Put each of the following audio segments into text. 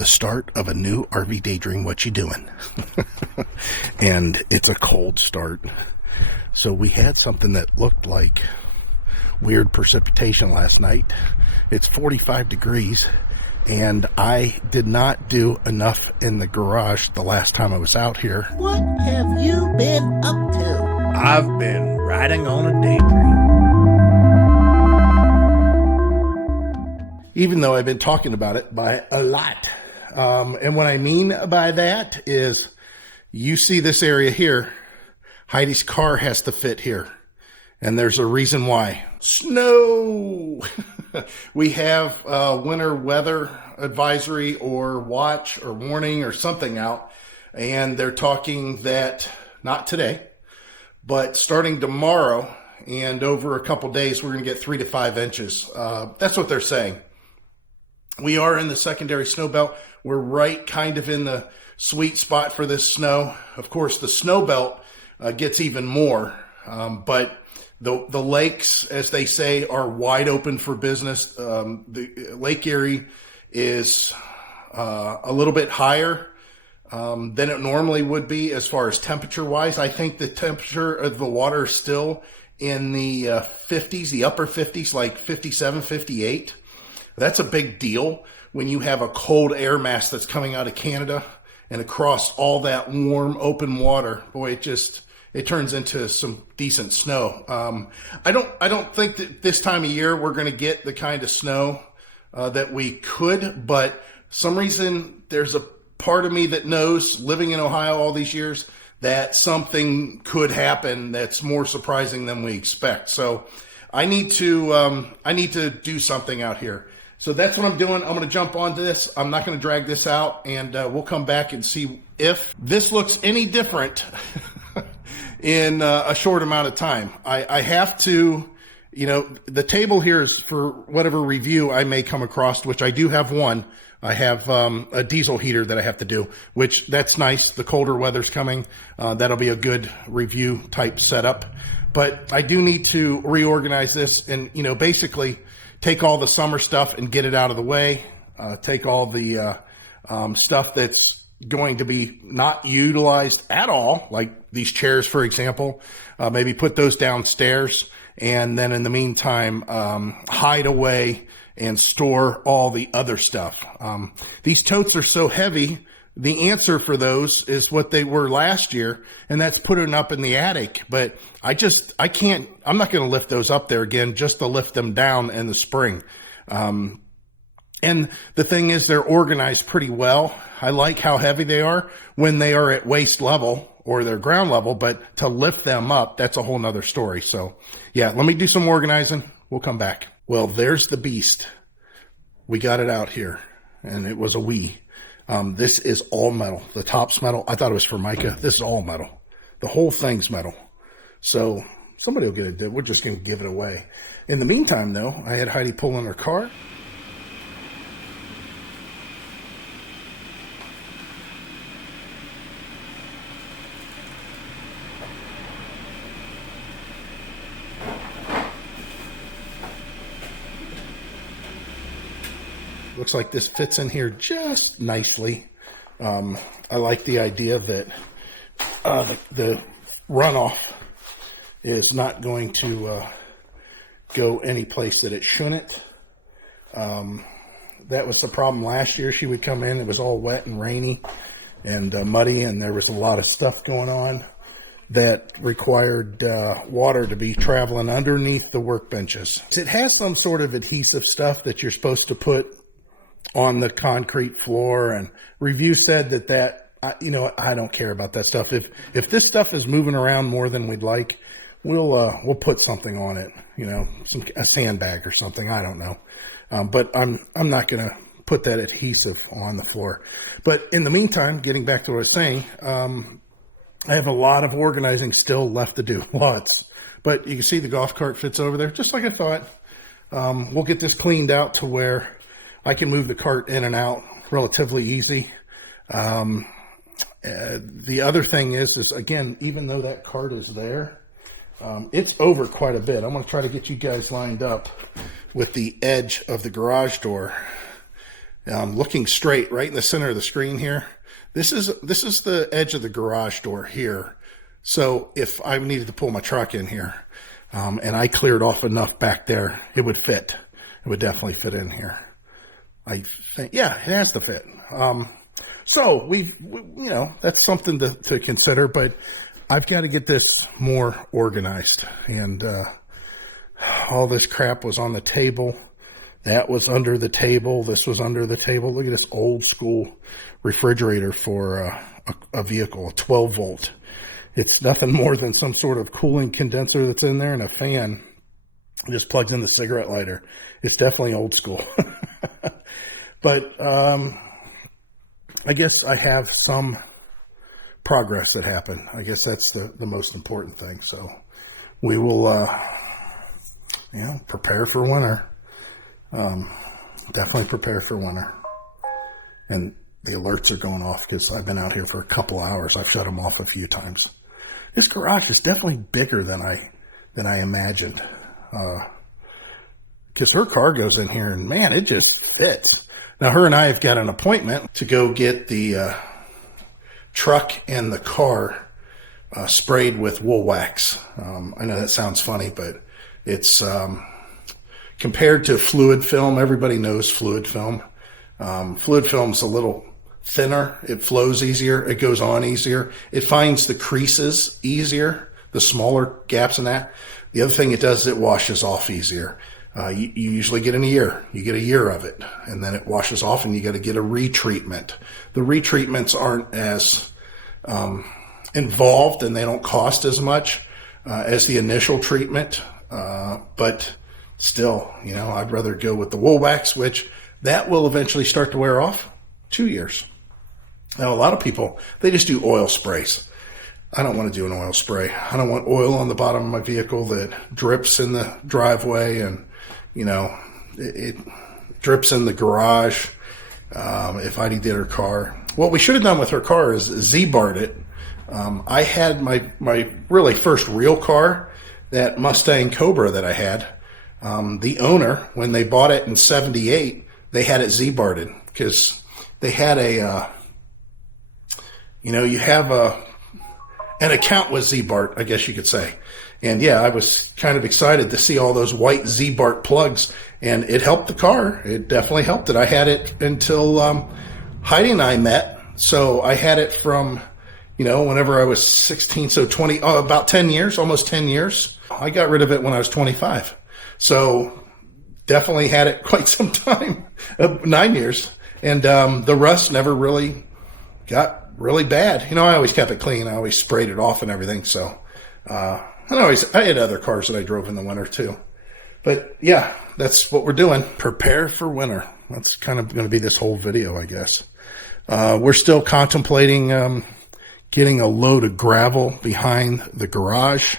the start of a new RV Daydream. What you doing? And it's a cold start. So we had something that looked like weird precipitation last night. It's 45 degrees, and I did not do enough in the garage the last time I was out here. What have you been up to? I've been riding on a daydream. Even though I've been talking about it by a lot. And what I mean by that is, you see this area here, Heidi's car has to fit here. And there's a reason why. Snow! We have winter weather advisory or watch or warning or something out. And they're talking that, not today, but starting tomorrow and over a couple days, we're going to get 3 to 5 inches. That's what they're saying. We are in the secondary snow belt. We're right kind of in the sweet spot for this snow. Of course, the snow belt gets even more, but the lakes, as they say, are wide open for business. The Lake Erie is a little bit higher than it normally would be as far as temperature-wise. I think the temperature of the water is still in the 50s, the upper 50s, like 57, 58. That's a big deal when you have a cold air mass that's coming out of Canada and across all that warm open water. Boy, it turns into some decent snow. I don't think that this time of year we're going to get the kind of snow that we could, but some reason there's a part of me that knows, living in Ohio all these years, that something could happen that's more surprising than we expect. So I need to do something out here. So that's what I'm doing. I'm going to jump onto this. I'm not going to drag this out, and we'll come back and see if this looks any different in a short amount of time. I have to, the table here is for whatever review I may come across, which I do have one. I have a diesel heater that I have to do, which that's nice. The colder weather's coming. That'll be a good review type setup. But I do need to reorganize this and, basically take all the summer stuff and get it out of the way. Take all the stuff that's going to be not utilized at all, like these chairs, for example. Maybe put those downstairs, and then in the meantime, hide away and store all the other stuff. These totes are so heavy. The answer for those is what they were last year, and that's putting them up in the attic. But I'm not going to lift those up there again just to lift them down in the spring. And the thing is, they're organized pretty well. I like how heavy they are when they are at waist level or their ground level, but to lift them up, that's a whole nother story. So yeah, let me do some organizing. We'll come back. Well, there's the beast. We got it out here, and it was a we. This is all metal. The top's metal. I thought it was Formica. This is all metal. The whole thing's metal. So somebody will get it. We're just going to give it away. In the meantime, though, I had Heidi pull in her car. Looks like this fits in here just nicely. I like the idea that the runoff is not going to go any place that it shouldn't. That was the problem last year. She would come in, it was all wet and rainy and muddy, and there was a lot of stuff going on that required water to be traveling underneath the workbenches. It has some sort of adhesive stuff that you're supposed to put on the concrete floor, and review said that I don't care about that stuff. If this stuff is moving around more than we'd like, we'll put something on it, a sandbag or something. I don't know, but I'm not gonna put that adhesive on the floor. But in the meantime, getting back to what I was saying, I have a lot of organizing still left to do, lots. But you can see the golf cart fits over there, just like I thought. We'll get this cleaned out to where I can move the cart in and out relatively easy. The other thing is again, even though that cart is there, it's over quite a bit. I'm going to try to get you guys lined up with the edge of the garage door. looking straight right in the center of the screen here. This is the edge of the garage door here. So if I needed to pull my truck in here, and I cleared off enough back there, it would fit. It would definitely fit in here. I think, yeah, it has to fit. So you know, that's something to consider, but I've got to get this more organized. And all this crap was on the table. That was under the table. This was under the table. Look at this old school refrigerator for a vehicle, a 12 volt. It's nothing more than some sort of cooling condenser that's in there and a fan just plugged in the cigarette lighter. It's definitely old school. But I guess I have some progress that happened. I guess that's the most important thing. So we will, you know, prepare for winter. Definitely prepare for winter. And the alerts are going off because I've been out here for a couple hours. I've shut them off a few times. This garage is definitely bigger than I imagined. Because her car goes in here and man, it just fits. Now her and I have got an appointment to go get the truck and the car sprayed with wool wax. I know that sounds funny, but it's compared to fluid film. Everybody knows fluid film. Fluid film's a little thinner. It flows easier. It goes on easier. It finds the creases easier, the smaller gaps in that. The other thing it does is it washes off easier. You usually get in a year. You get a year of it, and then it washes off, and you got to get a retreatment. The retreatments aren't as involved, and they don't cost as much as the initial treatment. But still, you know, I'd rather go with the wool wax, which that will eventually start to wear off. 2 years. Now, a lot of people, they just do oil sprays. I don't want to do an oil spray. I don't want oil on the bottom of my vehicle that drips in the driveway and, you know, it drips in the garage. If Heidi did her car. What we should have done with her car is Z-barred it. I had my really first real car, that Mustang Cobra that I had. The owner, when they bought it in 78, they had it Z-barred because they had you have an account with Z-Bart, I guess you could say. And yeah, I was kind of excited to see all those white Z-Bart plugs, and it helped the car. It definitely helped it. I had it until Heidi and I met. So I had it from, you know, whenever I was 16, so about 10 years, almost 10 years. I got rid of it when I was 25. So definitely had it quite some time, 9 years. And the rust never really got really bad. You know, I always kept it clean. I always sprayed it off and everything. So I had other cars that I drove in the winter too. But yeah, that's what we're doing. Prepare for winter. That's kind of going to be this whole video, I guess. We're still contemplating getting a load of gravel behind the garage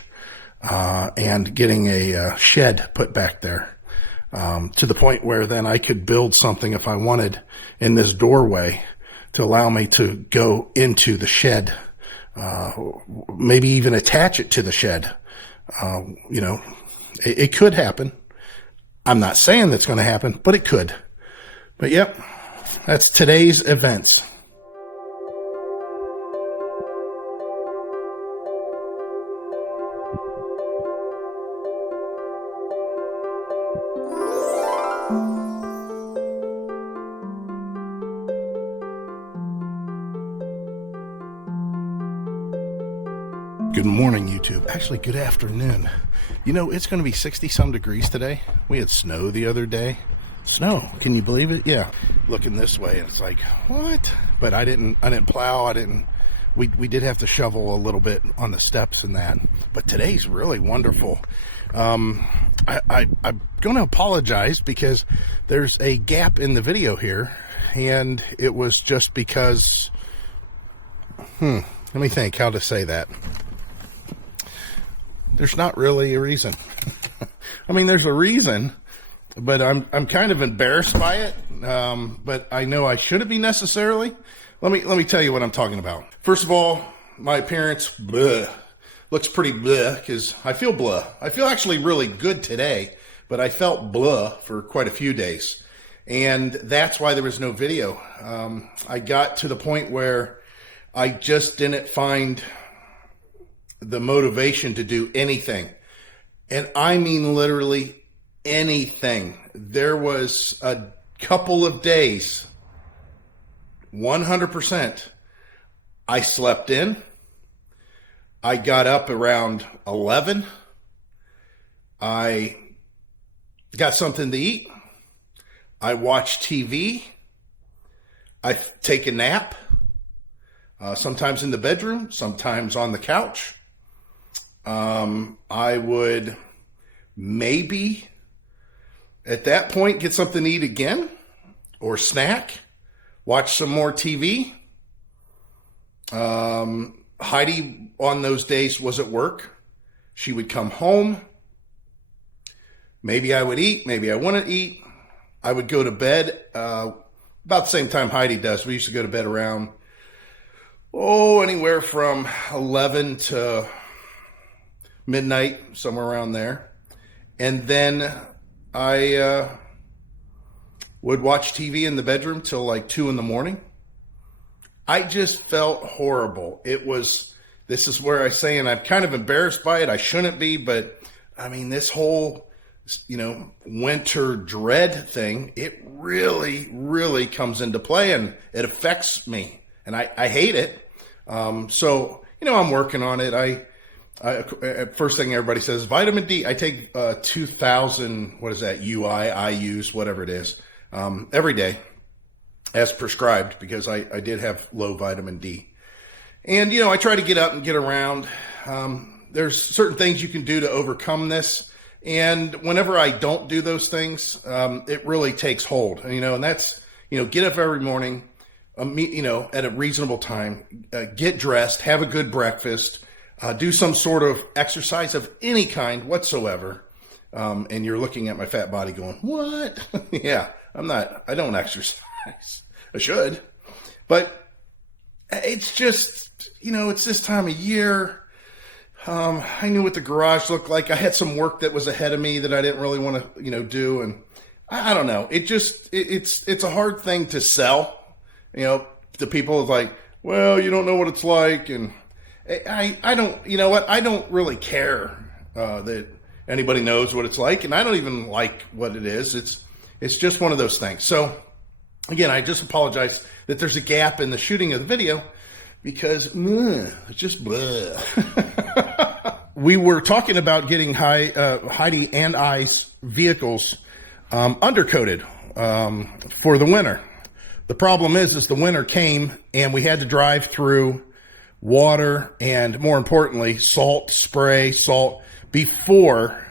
and getting a shed put back there. To the point where then I could build something if I wanted in this doorway to allow me to go into the shed, maybe even attach it to the shed. You know, it could happen. I'm not saying that's going to happen, but it could. But yep, that's today's events. Good morning, YouTube. Actually, good afternoon. You know, it's going to be 60-some degrees today. We had snow the other day. Snow, can you believe it? Yeah. Looking this way, and it's like, what? But I didn't plow. We did have to shovel a little bit on the steps and that. But today's really wonderful. I'm going to apologize because there's a gap in the video here, and it was just because, let me think how to say that. There's not really a reason. I mean, there's a reason, but I'm kind of embarrassed by it. But I know I shouldn't be necessarily. Let me tell you what I'm talking about. First of all, my appearance, bleh, looks pretty bleh because I feel bleh. I feel actually really good today, but I felt bleh for quite a few days. And that's why there was no video. I got to the point where I just didn't find the motivation to do anything. And I mean literally anything. There was a couple of days, 100%, I slept in. I got up around 11. I got something to eat. I watched TV. I take a nap. Sometimes in the bedroom, sometimes on the couch. I would maybe at that point get something to eat again or snack, watch some more TV. Heidi on those days was at work. She would come home. Maybe I would eat, maybe I wouldn't eat. I would go to bed about the same time Heidi does. We used to go to bed around, anywhere from 11 to midnight, somewhere around there. And then I would watch TV in the bedroom till like 2 in the morning. I just felt horrible. This is where I say, and I'm kind of embarrassed by it. I shouldn't be, but I mean, this whole, winter dread thing, it really, really comes into play and it affects me and I hate it. So, I'm working on it. I first thing everybody says, vitamin D. I take 2,000, what is that, IUs, whatever it is, every day as prescribed because I did have low vitamin D. And, I try to get up and get around. There's certain things you can do to overcome this. And whenever I don't do those things, it really takes hold, and that's, get up every morning, at a reasonable time, get dressed, have a good breakfast, do some sort of exercise of any kind whatsoever. And you're looking at my fat body going, what? Yeah, I don't exercise. I should, but it's just, it's this time of year. I knew what the garage looked like. I had some work that was ahead of me that I didn't really want to, do. And I don't know. It's a hard thing to sell, to people. Like, well, you don't know what it's like. And I don't, I don't really care, that anybody knows what it's like. And I don't even like what it is. It's just one of those things. So again, I just apologize that there's a gap in the shooting of the video because it's just blah. We were talking about getting Heidi and I's vehicles undercoated for the winter. The problem is the winter came and we had to drive through water and, more importantly, salt before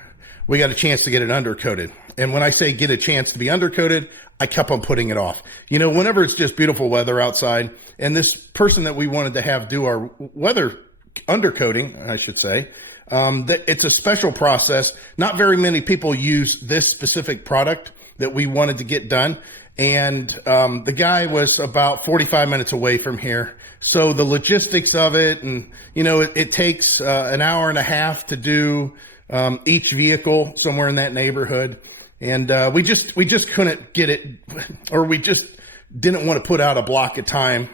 we got a chance to get it undercoated. And when I say get a chance to be undercoated, I kept on putting it off. Whenever it's just beautiful weather outside, and this person that we wanted to have do our weather undercoating, I should say, it's a special process. Not very many people use this specific product that we wanted to get done. And the guy was about 45 minutes away from here. So the logistics of it, and, it takes an hour and a half to do each vehicle somewhere in that neighborhood. And we just couldn't get it, or we just didn't want to put out a block of time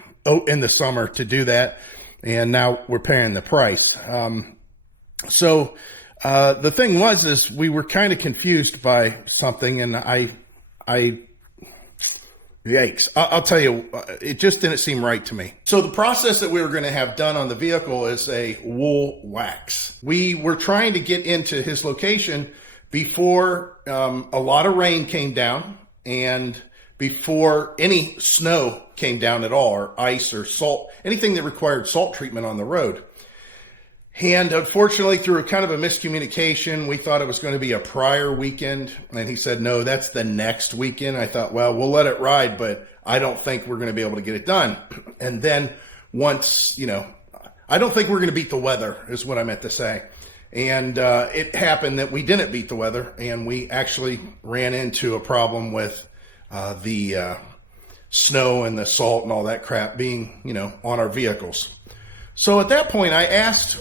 in the summer to do that. And now we're paying the price. So the thing is we were kind of confused by something, and yikes. I'll tell you, it just didn't seem right to me. So the process that we were going to have done on the vehicle is a wool wax. We were trying to get into his location before a lot of rain came down and before any snow came down at all, or ice or salt, anything that required salt treatment on the road. And unfortunately, through a kind of a miscommunication, we thought it was going to be a prior weekend. And he said, no, that's the next weekend. I thought, well, we'll let it ride, but I don't think we're going to be able to get it done. And then once, I don't think we're going to beat the weather is what I meant to say. And it happened that we didn't beat the weather, and we actually ran into a problem with the snow and the salt and all that crap being, on our vehicles. So at that point, I asked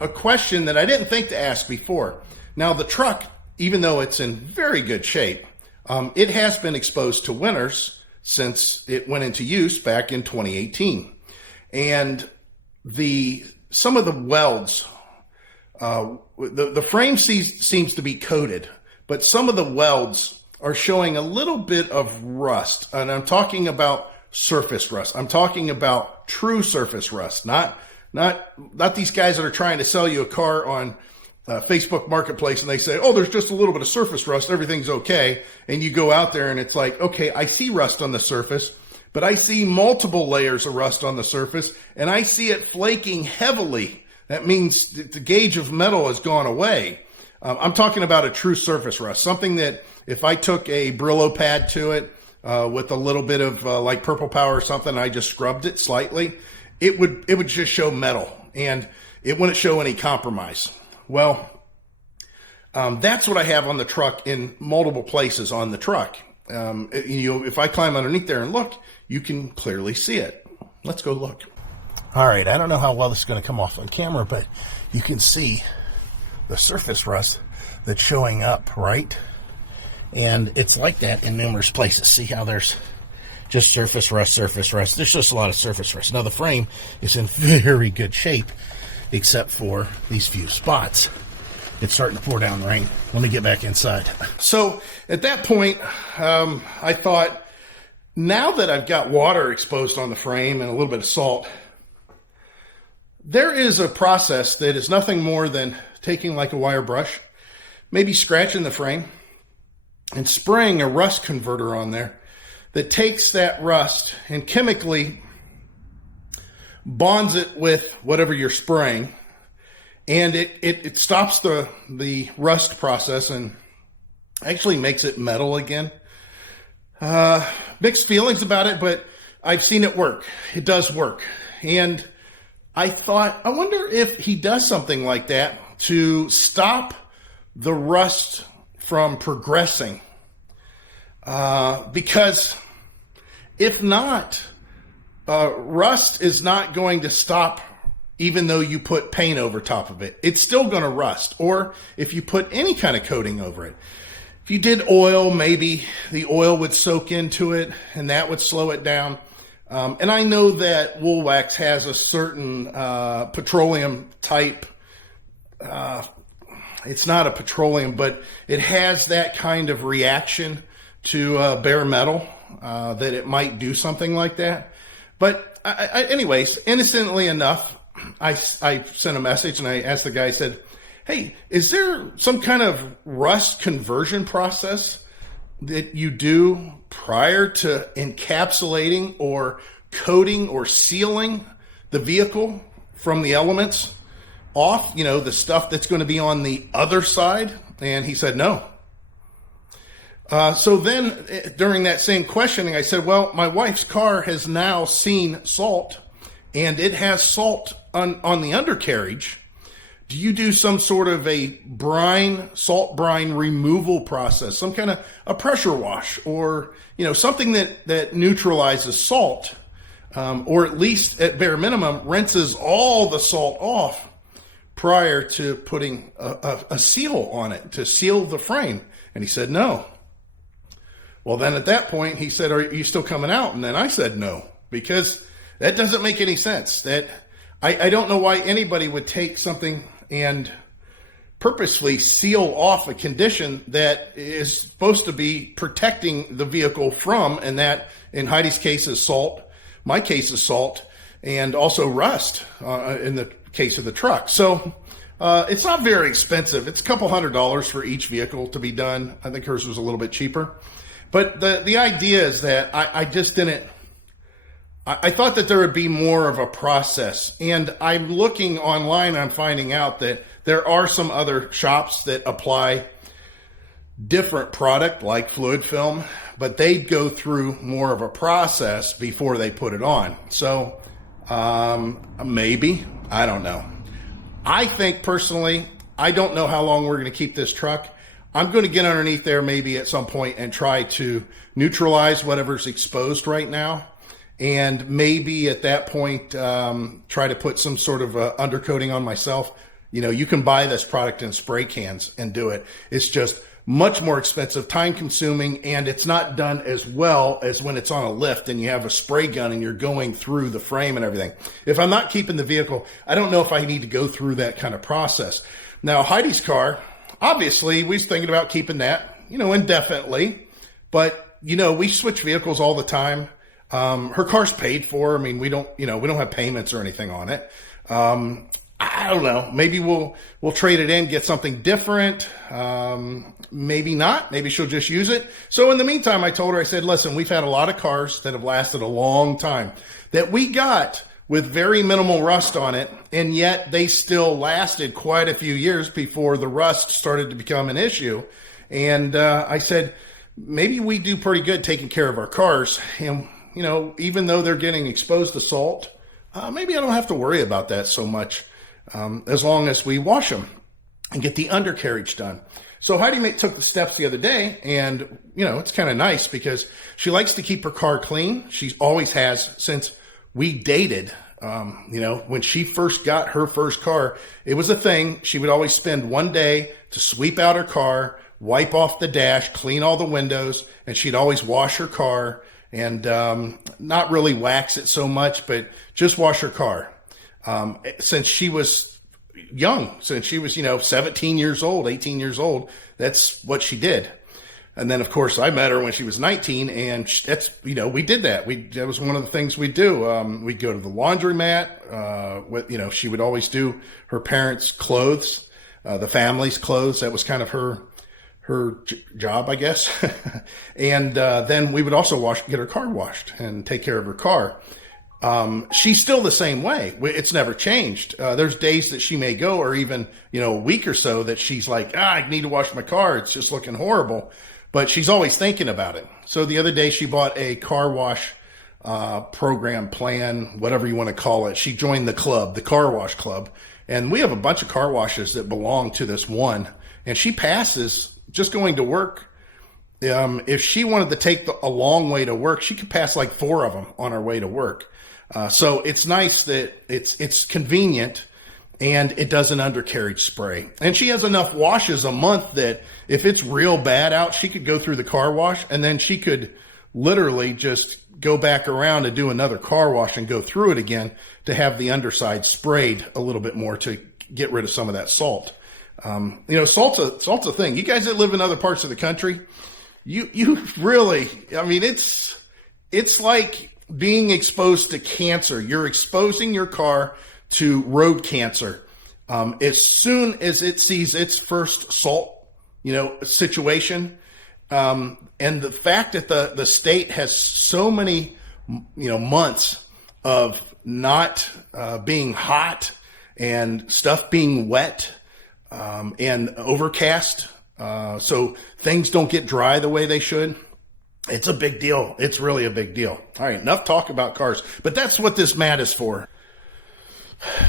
a question that I didn't think to ask before. Now, the truck, even though it's in very good shape, It has been exposed to winters since it went into use back in 2018. And some of the welds, the frame seems to be coated, but some of the welds are showing a little bit of rust. And I'm talking about surface rust. I'm talking about true surface rust, not these guys that are trying to sell you a car on Facebook Marketplace and they say, oh, there's just a little bit of surface rust, everything's okay. And you go out there and it's like, okay, I see rust on the surface, but I see multiple layers of rust on the surface and I see it flaking heavily. That means the gauge of metal has gone away. I'm talking about a true surface rust, something that if I took a Brillo pad to it with a little bit of like Purple Power or something, I just scrubbed it slightly, it would just show metal and it wouldn't show any compromise. Well, that's what I have on the truck in multiple places on the truck. If I climb underneath there and look, you can clearly see it. Let's go look. All right, I don't know how well this is going to come off on camera, but you can see the surface rust that's showing up, right? And it's like that in numerous places. See how there's just surface rust, surface rust. There's just a lot of surface rust. Now, the frame is in very good shape, except for these few spots. It's starting to pour down rain. Let me get back inside. So at that point, I thought, now that I've got water exposed on the frame and a little bit of salt, there is a process that is nothing more than taking like a wire brush, maybe scratching the frame, and spraying a rust converter on there that takes that rust and chemically bonds it with whatever you're spraying, and it stops the rust process and actually makes it metal again. Mixed feelings about it, but I've seen it work. It does work. And I thought, I wonder if he does something like that to stop the rust from progressing. Because if not, rust is not going to stop even though you put paint over top of it. It's still going to rust. Or if you put any kind of coating over it. If you did oil, maybe the oil would soak into it and that would slow it down. And I know that wool wax has a certain petroleum type. It's not a petroleum, but it has that kind of reaction to bare metal that it might do something like that. But anyways, innocently enough, I sent a message and I asked the guy, I said, hey, is there some kind of rust conversion process that you do prior to encapsulating or coating or sealing the vehicle from the elements off, the stuff that's going to be on the other side? And he said, no. So then during that same questioning, I said, well, my wife's car has now seen salt and it has salt on the undercarriage. Do you do some sort of a salt brine removal process, some kind of a pressure wash or, something that neutralizes salt, or at least at bare minimum rinses all the salt off prior to putting a seal on it to seal the frame? And he said, no. Well, then at that point, he said, are you still coming out? And then I said, no, because that doesn't make any sense. That I don't know why anybody would take something and purposely seal off a condition that is supposed to be protecting the vehicle from, and that in Heidi's case is salt, my case is salt, and also rust in the case of the truck. So it's not very expensive. It's a couple $100 for each vehicle to be done. I think hers was a little bit cheaper. But the idea is that I just didn't, I thought that there would be more of a process. And I'm looking online, I'm finding out that there are some other shops that apply different product like fluid film, but they go through more of a process before they put it on. So maybe, I don't know. I think personally, I don't know how long we're going to keep this truck. I'm going to get underneath there maybe at some point and try to neutralize whatever's exposed right now. And maybe at that point, try to put some sort of undercoating on myself. You can buy this product in spray cans and do it. It's just much more expensive, time consuming, and it's not done as well as when it's on a lift and you have a spray gun and you're going through the frame and everything. If I'm not keeping the vehicle, I don't know if I need to go through that kind of process. Now, Heidi's car, obviously, we was thinking about keeping that, indefinitely, but, we switch vehicles all the time. Her car's paid for. I mean, we don't have payments or anything on it. I don't know. Maybe we'll trade it in, get something different. Maybe not. Maybe she'll just use it. So in the meantime, I told her, I said, listen, we've had a lot of cars that have lasted a long time that we got with very minimal rust on it. And yet they still lasted quite a few years before the rust started to become an issue. And, I said, maybe we do pretty good taking care of our cars. And, even though they're getting exposed to salt, maybe I don't have to worry about that so much. As long as we wash them and get the undercarriage done. So Heidi took the steps the other day, and, it's kind of nice because she likes to keep her car clean. She always has since we dated. When she first got her first car, it was a thing. She would always spend one day to sweep out her car, wipe off the dash, clean all the windows, and she'd always wash her car and not really wax it so much, but just wash her car. Since she was young, since she was, 17 years old, 18 years old, that's what she did. And then, of course, I met her when she was 19, and that's, we did that. That was one of the things we do. We'd go to the laundromat. She would always do her parents' clothes, the family's clothes. That was kind of her job, I guess. And then we would also get her car washed and take care of her car. She's still the same way. It's never changed. There's days that she may go, or even, a week or so, that she's like, I need to wash my car. It's just looking horrible. But she's always thinking about it. So the other day she bought a car wash program plan, whatever you want to call it. She joined the club, the car wash club. And we have a bunch of car washes that belong to this one. And she passes just going to work. If she wanted to take a long way to work, she could pass like 4 of them on her way to work. So it's nice that it's convenient, and it does an undercarriage spray. And she has enough washes a month that if it's real bad out, she could go through the car wash, and then she could literally just go back around and do another car wash and go through it again to have the underside sprayed a little bit more to get rid of some of that salt. Salt's a thing. You guys that live in other parts of the country, you really, it's like being exposed to cancer. You're exposing your car to road cancer. As soon as it sees its first salt, situation, and the fact that the state has so many, months of not being hot and stuff being wet, and overcast, so things don't get dry the way they should. It's a big deal. It's really a big deal. All right, enough talk about cars, but that's what this mat is for.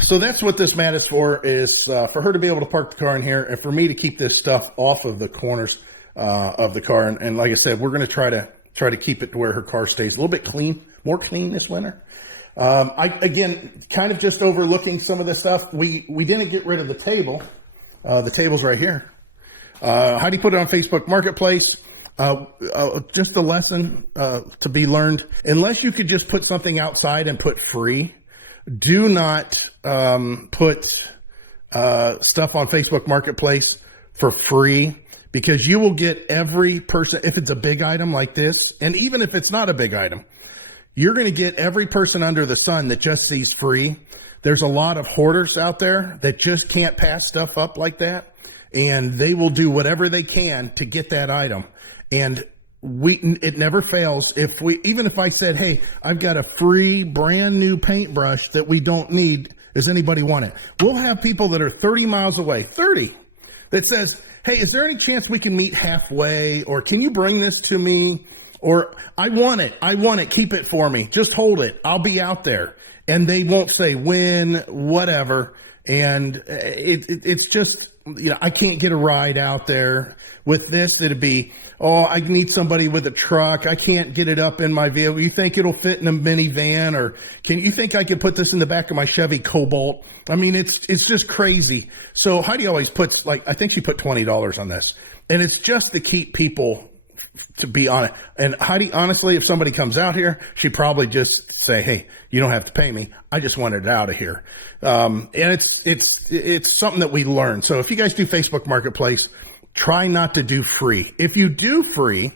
So that's what this mat is for for her to be able to park the car in here, and for me to keep this stuff off of the corners of the car. And like I said, we're going to try to keep it to where her car stays a little bit more clean this winter. Again, kind of just overlooking some of this stuff. We didn't get rid of the table. The table's right here. Heidi put it on Facebook Marketplace. Just a lesson to be learned. Unless you could just put something outside and put free, do not put stuff on Facebook Marketplace for free, because you will get every person, if it's a big item like this, and even if it's not a big item, you're going to get every person under the sun that just sees free. There's a lot of hoarders out there that just can't pass stuff up like that, and they will do whatever they can to get that item. And it never fails. Even if I said, hey, I've got a free brand new paintbrush that we don't need, does anybody want it? We'll have people that are 30 miles away, 30, that says, hey, is there any chance we can meet halfway? Or can you bring this to me? Or I want it, keep it for me. Just hold it. I'll be out there. And they won't say when, whatever. And it's just, I can't get a ride out there. With this, it'd be, I need somebody with a truck. I can't get it up in my vehicle. You think it'll fit in a minivan? Or you think I could put this in the back of my Chevy Cobalt? It's just crazy. So Heidi always puts, I think she put $20 on this. And it's just to keep people to be on it. And Heidi, honestly, if somebody comes out here, she'd probably just say, hey, you don't have to pay me. I just wanted it out of here. And it's something that we learn. So if you guys do Facebook Marketplace, try not to do free. If you do free,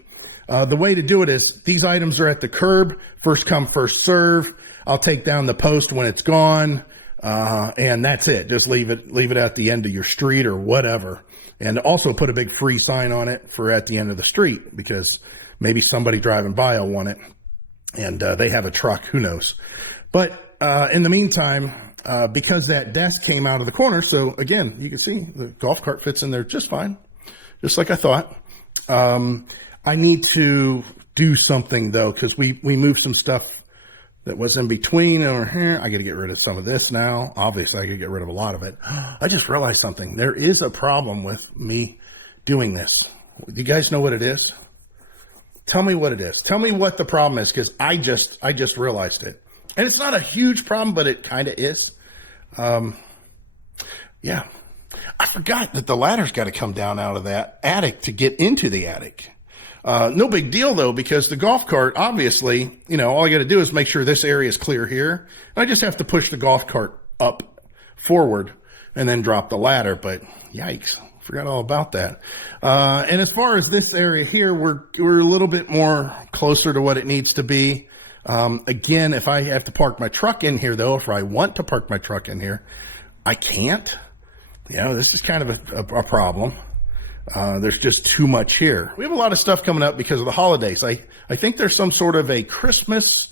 the way to do it is these items are at the curb, first come, first serve. I'll take down the post when it's gone. And that's it. Just leave it at the end of your street or whatever. And also put a big free sign on it for at the end of the street, because maybe somebody driving by will want it and they have a truck, who knows. But in the meantime, because that desk came out of the corner, so again, you can see the golf cart fits in there just fine, just like I thought. I need to do something though, because we moved some stuff that was in between over here. I got to get rid of some of this now. Obviously, I got to get rid of a lot of it. I just realized something. There is a problem with me doing this. Do you guys know what it is? Tell me what it is. Tell me what the problem is, because I just realized it. And it's not a huge problem, but it kind of is. Yeah. I forgot that the ladder's got to come down out of that attic to get into the attic. No big deal though, because the golf cart, obviously, you know, all I got to do is make sure this area is clear here. And I just have to push the golf cart up forward and then drop the ladder. But yikes, forgot all about that. And as far as this area here, we're a little bit more closer to what it needs to be. Again, if I have to park my truck in here though, if I want to park my truck in here, I can't. You know, this is kind of a problem. There's just too much here. We have a lot of stuff coming up because of the holidays. I think there's some sort of a Christmas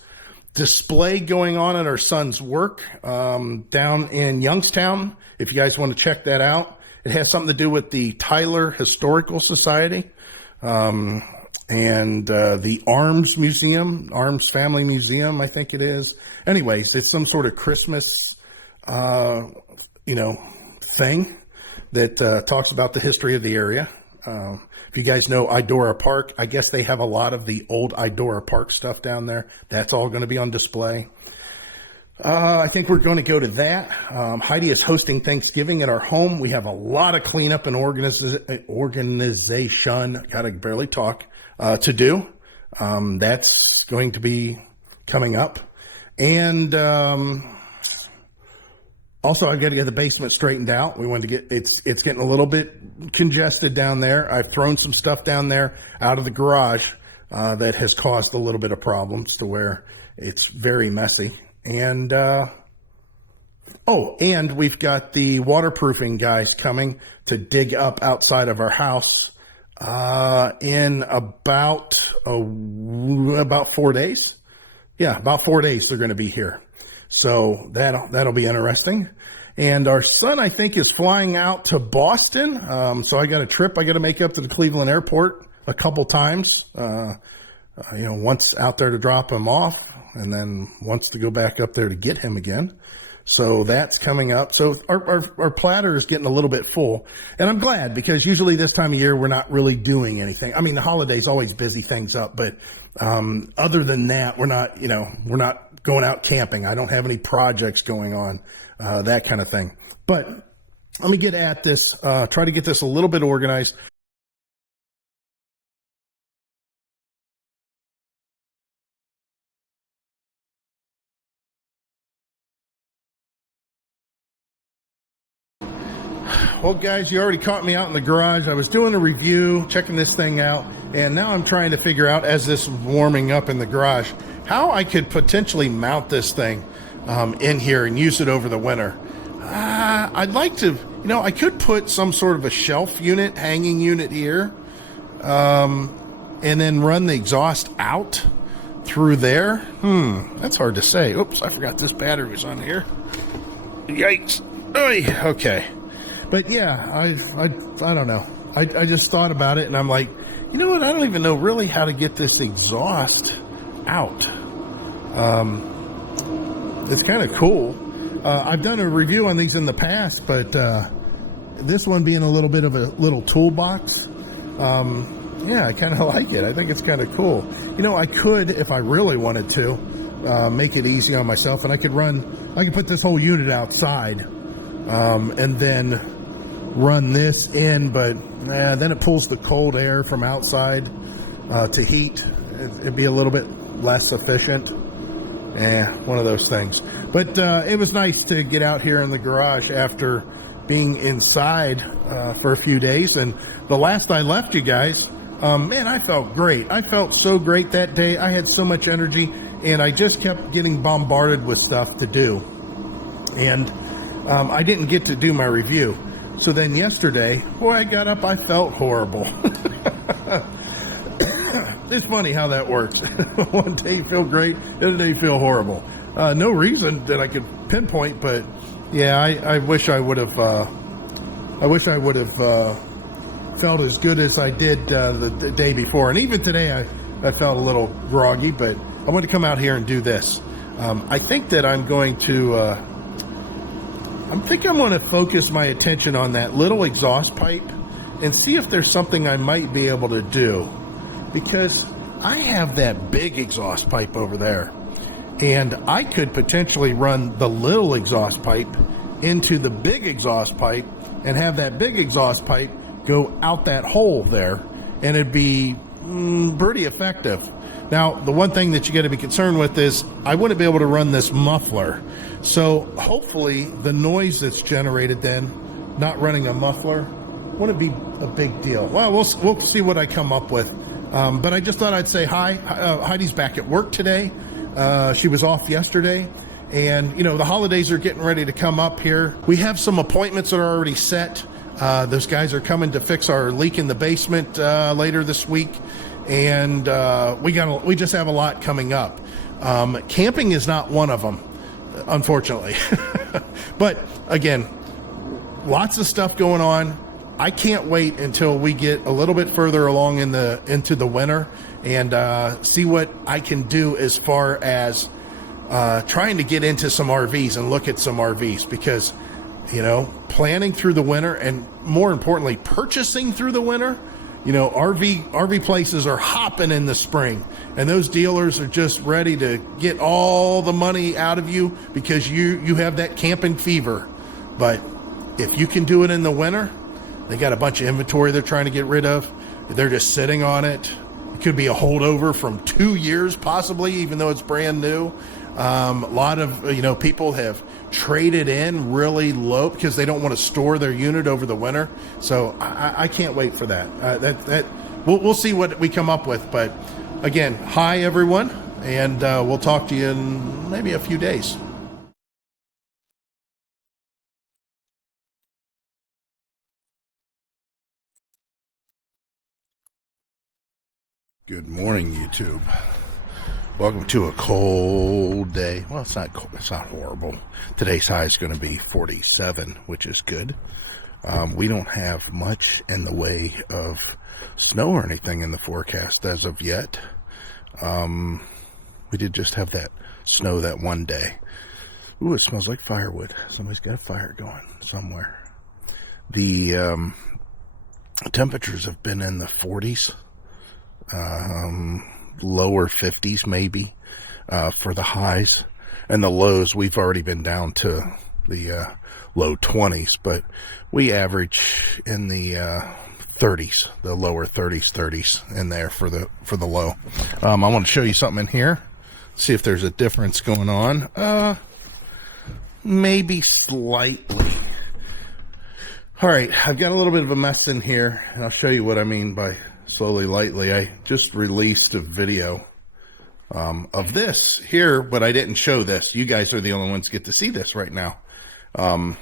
display going on at our son's work down in Youngstown. If you guys want to check that out, it has something to do with the Tyler Historical Society and the Arms Museum, Arms Family Museum, I think it is. Anyways, it's some sort of Christmas, thing that talks about the history of the area. If you guys know Idora Park, I guess they have a lot of the old Idora Park stuff down there. That's all going to be on display. I think we're going to go to that. Heidi is hosting Thanksgiving at our home. We have a lot of cleanup and organization, gotta barely talk, to do. That's going to be coming up. And also, I've got to get the basement straightened out. We want to get it's getting a little bit congested down there. I've thrown some stuff down there out of the garage that has caused a little bit of problems to where it's very messy. And and we've got the waterproofing guys coming to dig up outside of our house in about 4 days. Yeah, about 4 days they're going to be here. So that'll be interesting. And our son, I think, is flying out to Boston. So I got a trip I got to make up to the Cleveland airport a couple times. Once out there to drop him off, and then once to go back up there to get him again. So that's coming up. So our platter is getting a little bit full. And I'm glad, because usually this time of year we're not really doing anything. I mean, the holidays always busy things up, but other than that, we're not going out camping. I don't have any projects going on, that kind of thing. But let me get at this, try to get this a little bit organized. Well, guys, you already caught me out in the garage. I was doing a review, checking this thing out, and now I'm trying to figure out, as this is warming up in the garage, how I could potentially mount this thing in here and use it over the winter. I'd like to, I could put some sort of a shelf unit, hanging unit here, and then run the exhaust out through there. That's hard to say. Oops, I forgot this battery was on here. Yikes. Oy, okay. But yeah, I don't know. I just thought about it, and I'm like, you know what? I don't even know really how to get this exhaust out. It's kind of cool. I've done a review on these in the past, but this one being a little bit of a little toolbox, yeah, I kind of like it. I think it's kind of cool. I could, if I really wanted to, make it easy on myself, and I could put this whole unit outside, and then run this in, but then it pulls the cold air from outside to heat. It'd be a little bit less efficient. One of those things. But it was nice to get out here in the garage after being inside for a few days. And the last I left you guys, man, I felt great. I felt so great that day. I had so much energy, and I just kept getting bombarded with stuff to do. And I didn't get to do my review. So then yesterday, boy, I got up, I felt horrible. It's funny how that works. One day you feel great, the other day you feel horrible. No reason that I could pinpoint, but yeah, I wish I would have. Felt as good as I did the day before, and even today I felt a little groggy. But I want to come out here and do this. I think that I'm going to. I'm going to focus my attention on that little exhaust pipe and see if there's something I might be able to do. Because I have that big exhaust pipe over there, and I could potentially run the little exhaust pipe into the big exhaust pipe and have that big exhaust pipe go out that hole there, and it'd be pretty effective. Now, the one thing that you got to be concerned with is I wouldn't be able to run this muffler. So hopefully the noise that's generated then, not running a muffler, wouldn't be a big deal. Well, we'll see what I come up with. But I just thought I'd say hi. Heidi's back at work today. She was off yesterday. And, you know, the holidays are getting ready to come up here. We have some appointments that are already set. Those guys are coming to fix our leak in the basement later this week. And we just have a lot coming up. Camping is not one of them, unfortunately. But, again, lots of stuff going on. I can't wait until we get a little bit further along into the winter and see what I can do as far as trying to get into some RVs and look at some RVs, because, you know, planning through the winter and more importantly, purchasing through the winter, you know, RV places are hopping in the spring, and those dealers are just ready to get all the money out of you because you have that camping fever. But if you can do it in the winter, they got a bunch of inventory they're trying to get rid of. They're just sitting on it. It could be a holdover from 2 years, possibly, even though it's brand new. A lot of, you know, people have traded in really low because they don't want to store their unit over the winter. So I can't wait for that. We'll see what we come up with. But again, hi everyone, and we'll talk to you in maybe a few days. Good morning, YouTube. Welcome to a cold day. Well, it's not cold. It's not horrible. Today's high is going to be 47, which is good. We don't have much in the way of snow or anything in the forecast as of yet. We did just have that snow that one day. Ooh, it smells like firewood. Somebody's got a fire going somewhere. The temperatures have been in the 40s. Lower 50s maybe for the highs, and the lows we've already been down to the low 20s, but we average in the 30s, the lower 30s in there for the low. I want to show you something in here, see if there's a difference going on. Maybe slightly. All right, I've got a little bit of a mess in here, and I'll show you what I mean by slowly, lightly. I just released a video of this here, but I didn't show this. You guys are the only ones who get to see this right now. I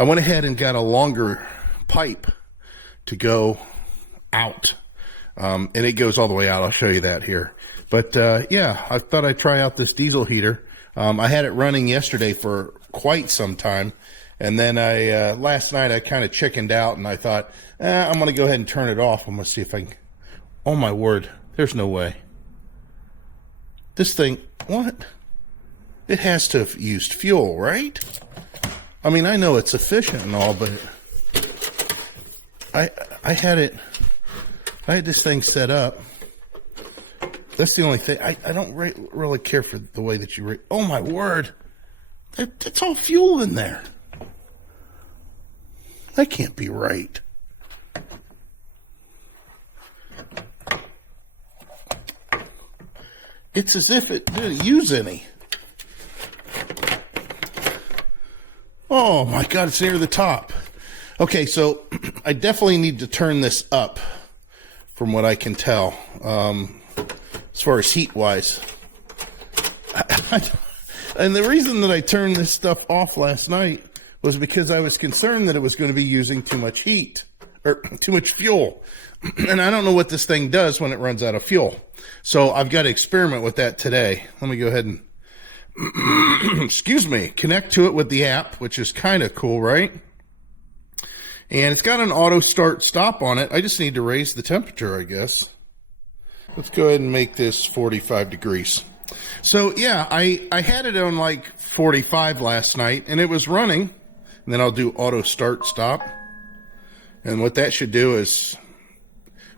went ahead and got a longer pipe to go out, and it goes all the way out. I'll show you that here. But yeah, I thought I'd try out this diesel heater. I had it running yesterday for quite some time, and then last night I kind of chickened out, and I thought, I'm going to go ahead and turn it off. I'm going to see if I can. Oh, my word. There's no way. This thing, what? It has to have used fuel, right? I mean, I know it's efficient and all, but I had this thing set up. That's the only thing. I don't really care for the way that you oh, my word. It's all fuel in there. That can't be right. It's as if it didn't use any. Oh my God, it's near the top. Okay, so I definitely need to turn this up from what I can tell, as far as heat-wise. And the reason that I turned this stuff off last night was because I was concerned that it was going to be using too much heat, or too much fuel. And I don't know what this thing does when it runs out of fuel. So I've got to experiment with that today. Let me go ahead and, excuse me, connect to it with the app, which is kind of cool, right? And it's got an auto start stop on it. I just need to raise the temperature, I guess. Let's go ahead and make this 45 degrees. So yeah, I had it on like 45 last night and it was running. And then I'll do auto start stop. And what that should do is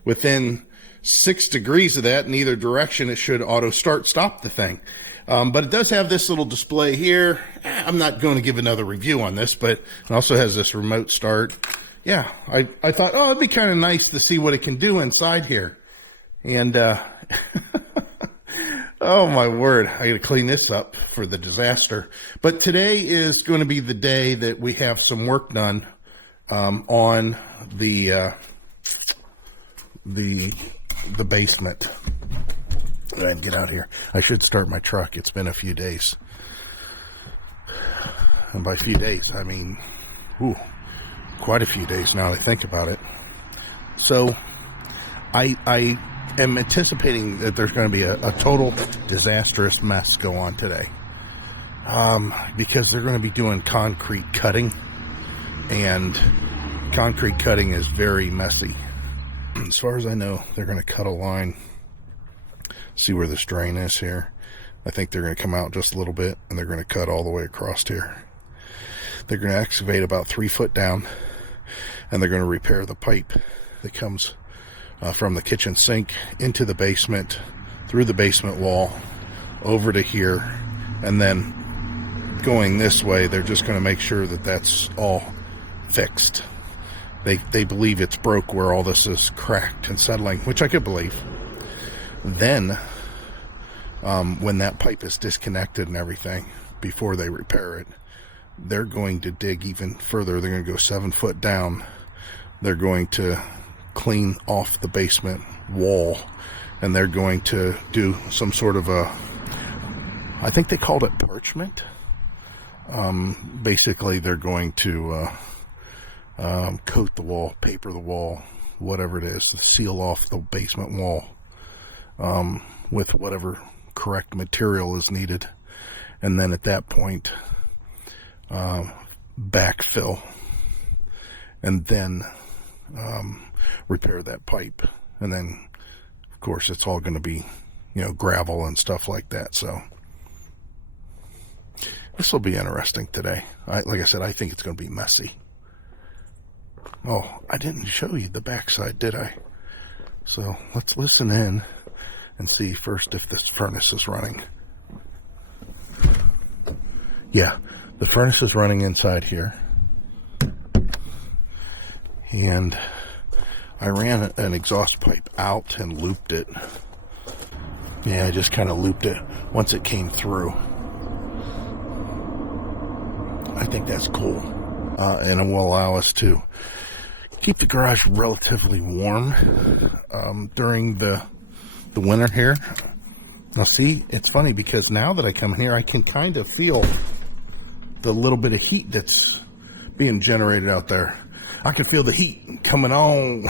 within 6 degrees of that in either direction, it should auto start stop the thing. But it does have this little display here. I'm not going to give another review on this, but it also has this remote start. Yeah, I thought, oh, it'd be kind of nice to see what it can do inside here. And, oh my word, I got to clean this up for the disaster. But today is going to be the day that we have some work done, on the basement. And get out here. I should start my truck. It's been a few days. And by a few days, I mean, quite a few days now that I think about it. So I am anticipating that there's going to be a total disastrous mess go on today. Because they're going to be doing concrete cutting. And concrete cutting is very messy. As far as I know, they're going to cut a line. See where this drain is here. I think they're going to come out just a little bit and they're going to cut all the way across here. They're going to excavate about 3 foot down and they're going to repair the pipe that comes from the kitchen sink into the basement, through the basement wall, over to here, and then going this way, they're just going to make sure that that's all fixed. They believe it's broke where all this is cracked and settling, which I could believe. Then, when that pipe is disconnected and everything, before they repair it, they're going to dig even further. They're going to go 7 foot down. They're going to clean off the basement wall, and they're going to do some sort of I think they called it parchment. Basically, they're going to coat the wall, paper the wall, whatever it is, seal off the basement wall. With whatever correct material is needed. And then at that point, backfill. And then repair that pipe. And then, of course, it's all going to be, gravel and stuff like that. So this will be interesting today. Like I said, I think it's going to be messy. Oh, I didn't show you the backside, did I? So let's listen in and see first if this furnace is running. Yeah, the furnace is running inside here. And I ran an exhaust pipe out and looped it. Yeah, I just kind of looped it once it came through. I think that's cool. And it will allow us to keep the garage relatively warm during the winter here. Now see, it's funny because now that I come in here, I can kind of feel the little bit of heat that's being generated out there. I can feel the heat coming on.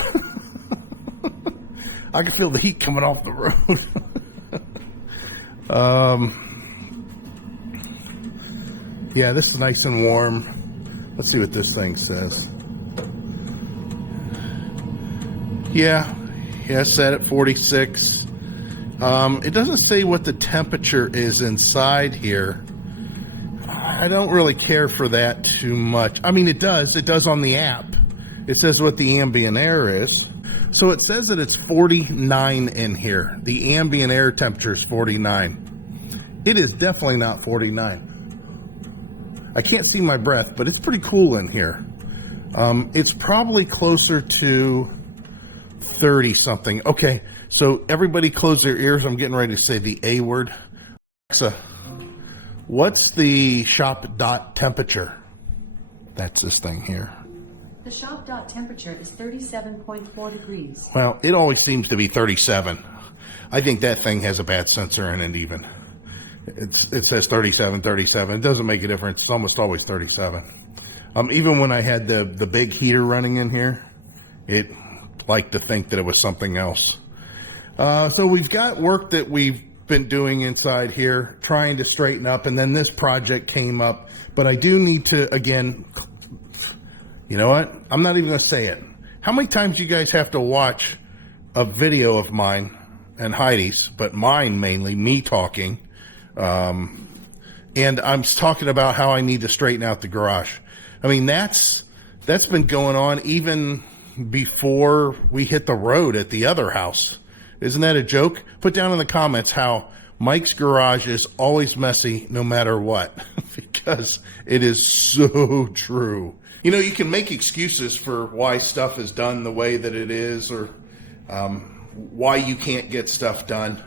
I can feel the heat coming off the road. Yeah, this is nice and warm. Let's see what this thing says. Yeah, set at 46. It doesn't say what the temperature is inside here. I don't really care for that too much. I mean, it does on the app. It says what the ambient air is. So it says that it's 49 in here. The ambient air temperature is 49. It is definitely not 49. I can't see my breath, but it's pretty cool in here. It's probably closer to 30 something. Okay, so everybody close their ears. I'm getting ready to say the A word. Alexa, what's the shop dot temperature? That's this thing here. The shop dot temperature is 37.4 degrees. Well, it always seems to be 37. I think that thing has a bad sensor in it even. It says 37, 37. It doesn't make a difference. It's almost always 37. Even when I had the big heater running in here, it liked to think that it was something else. So we've got work that we've been doing inside here, trying to straighten up, and then this project came up. But I do need to, again, you know what? I'm not even going to say it. How many times you guys have to watch a video of mine and Heidi's, but mine mainly, me talking, and I'm talking about how I need to straighten out the garage. I mean, that's been going on even before we hit the road at the other house. Isn't that a joke? Put down in the comments how Mike's garage is always messy no matter what, because it is so true. You know, you can make excuses for why stuff is done the way that it is, or why you can't get stuff done.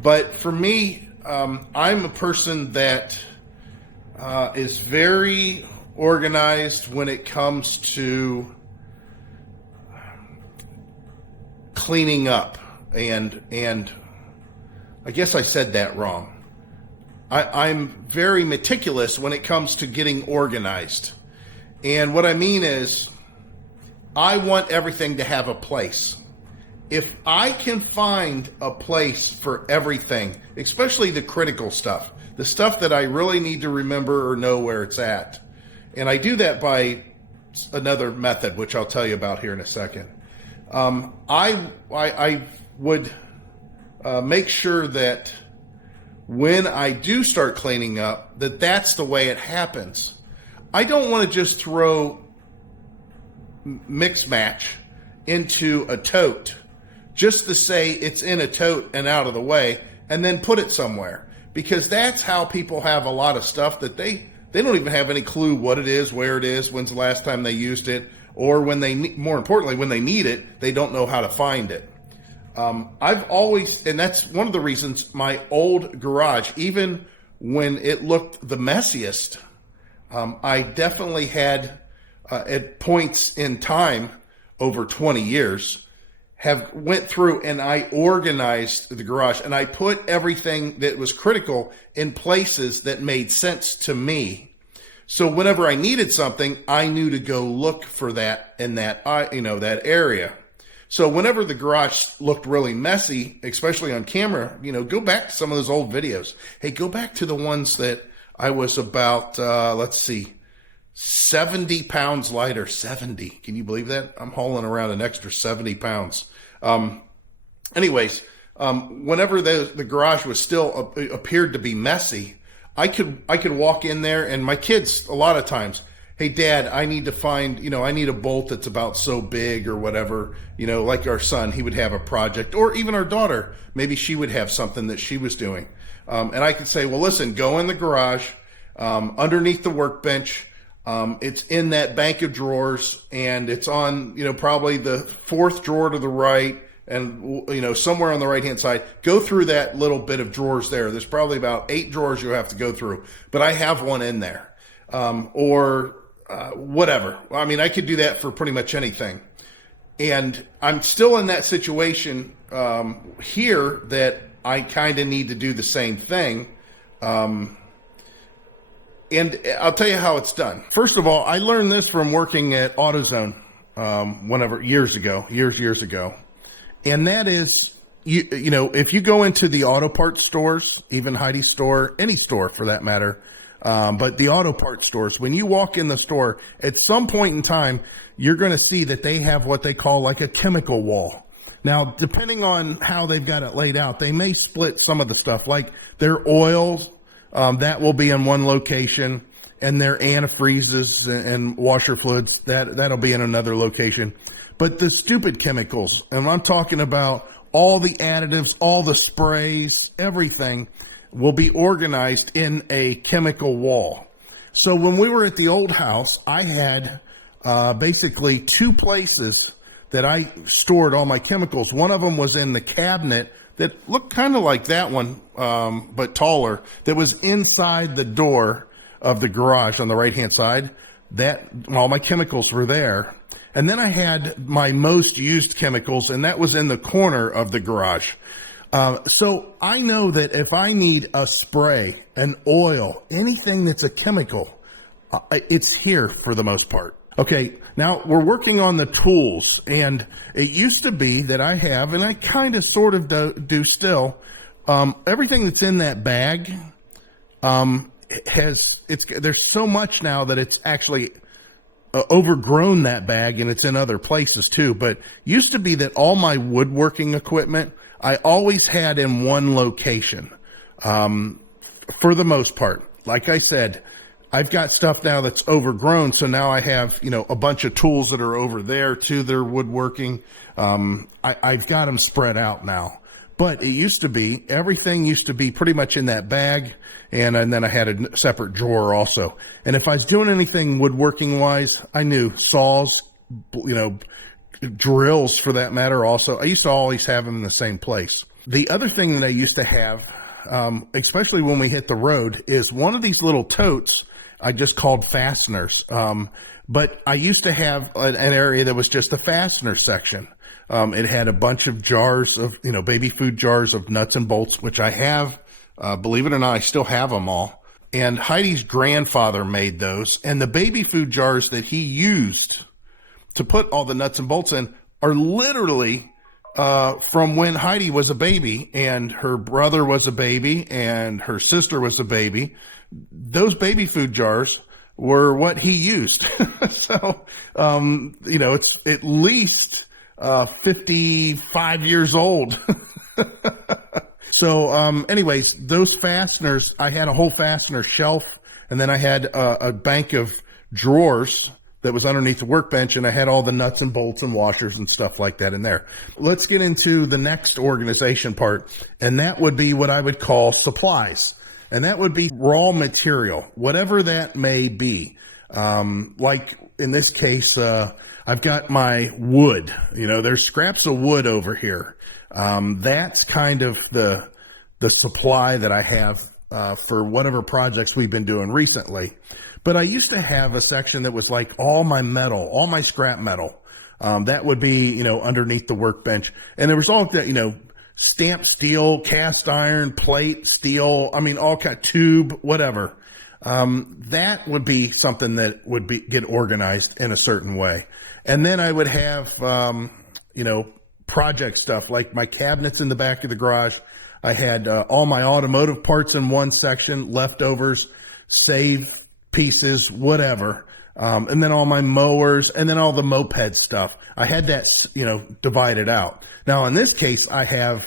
But for me, I'm a person that is very organized when it comes to cleaning up. And I guess I said that wrong. I'm very meticulous when it comes to getting organized. And what I mean is, I want everything to have a place. If I can find a place for everything, especially the critical stuff, the stuff that I really need to remember or know where it's at, and I do that by another method, which I'll tell you about here in a second, I would make sure that when I do start cleaning up, that's the way it happens. I don't want to just throw mix match into a tote just to say it's in a tote and out of the way and then put it somewhere, because that's how people have a lot of stuff that they don't even have any clue what it is, where it is, when's the last time they used it, or when they, more importantly, when they need it, they don't know how to find it. I've always, and that's one of the reasons my old garage, even when it looked the messiest, I definitely had, at points in time over 20 years, have went through and I organized the garage and I put everything that was critical in places that made sense to me. So whenever I needed something, I knew to go look for that in that, that area. So whenever the garage looked really messy, especially on camera, go back to some of those old videos. Hey, go back to the ones that I was about, 70 pounds lighter. 70. Can you believe that? I'm hauling around an extra 70 pounds. Whenever the garage was still appeared to be messy, I could walk in there, and my kids, a lot of times, hey, Dad, I need to find, I need a bolt that's about so big or whatever, like our son, he would have a project, or even our daughter, maybe she would have something that she was doing. And I could say, well, listen, go in the garage, underneath the workbench. It's in that bank of drawers, and it's on, probably the fourth drawer to the right, and, somewhere on the right-hand side. Go through that little bit of drawers there. There's probably about 8 drawers you have to go through, but I have one in there. Whatever. I mean, I could do that for pretty much anything. And I'm still in that situation here that I kind of need to do the same thing. And I'll tell you how it's done. First of all, I learned this from working at AutoZone years ago. And that is, if you go into the auto parts stores, even HEIDI's store, any store for that matter, but the auto parts stores, when you walk in the store, at some point in time, you're going to see that they have what they call like a chemical wall. Now, depending on how they've got it laid out, they may split some of the stuff, like their oils, that will be in one location, and their antifreezes and washer fluids, that'll be in another location. But the stupid chemicals, and I'm talking about all the additives, all the sprays, everything, will be organized in a chemical wall. So when we were at the old house, I had basically 2 places that I stored all my chemicals. One of them was in the cabinet that looked kind of like that one, but taller, that was inside the door of the garage on the right-hand side. That all my chemicals were there. And then I had my most used chemicals, and that was in the corner of the garage. So I know that if I need a spray, an oil, anything that's a chemical, it's here for the most part. Okay, now we're working on the tools, and it used to be that I have, and I kind of sort of do still, everything that's in that bag there's so much now that it's actually overgrown that bag, and it's in other places too. But used to be that all my woodworking equipment I always had in one location, for the most part. Like I said, I've got stuff now that's overgrown, so now I have, a bunch of tools that are over there too. They're woodworking. I've got them spread out now. But it used to be, everything used to be pretty much in that bag, and then I had a separate drawer also. And if I was doing anything woodworking-wise, I knew saws, drills for that matter also. I used to always have them in the same place. The other thing that I used to have, especially when we hit the road, is one of these little totes I just called fasteners. But I used to have an area that was just the fastener section. It had a bunch of jars of, baby food jars of nuts and bolts, which I have. Believe it or not, I still have them all. And Heidi's grandfather made those. And the baby food jars that he used to put all the nuts and bolts in are literally from when Heidi was a baby and her brother was a baby and her sister was a baby. Those baby food jars were what he used. So, it's at least 55 years old. So, anyways, those fasteners, I had a whole fastener shelf, and then I had a bank of drawers that was underneath the workbench, and I had all the nuts and bolts and washers and stuff like that in there. Let's get into the next organization part, and that would be what I would call supplies. And that would be raw material, whatever that may be. Like in this case, I've got my wood. There's scraps of wood over here. That's kind of the supply that I have for whatever projects we've been doing recently. But I used to have a section that was like all my metal, all my scrap metal. That would be, underneath the workbench. And there was all that, stamped steel, cast iron, plate, steel, all kind of tube, whatever. That would be something that would get organized in a certain way. And then I would have, project stuff like my cabinets in the back of the garage. I had all my automotive parts in one section, leftovers, save pieces, whatever. And then all my mowers, and then all the moped stuff. I had that, divided out. Now, in this case, I have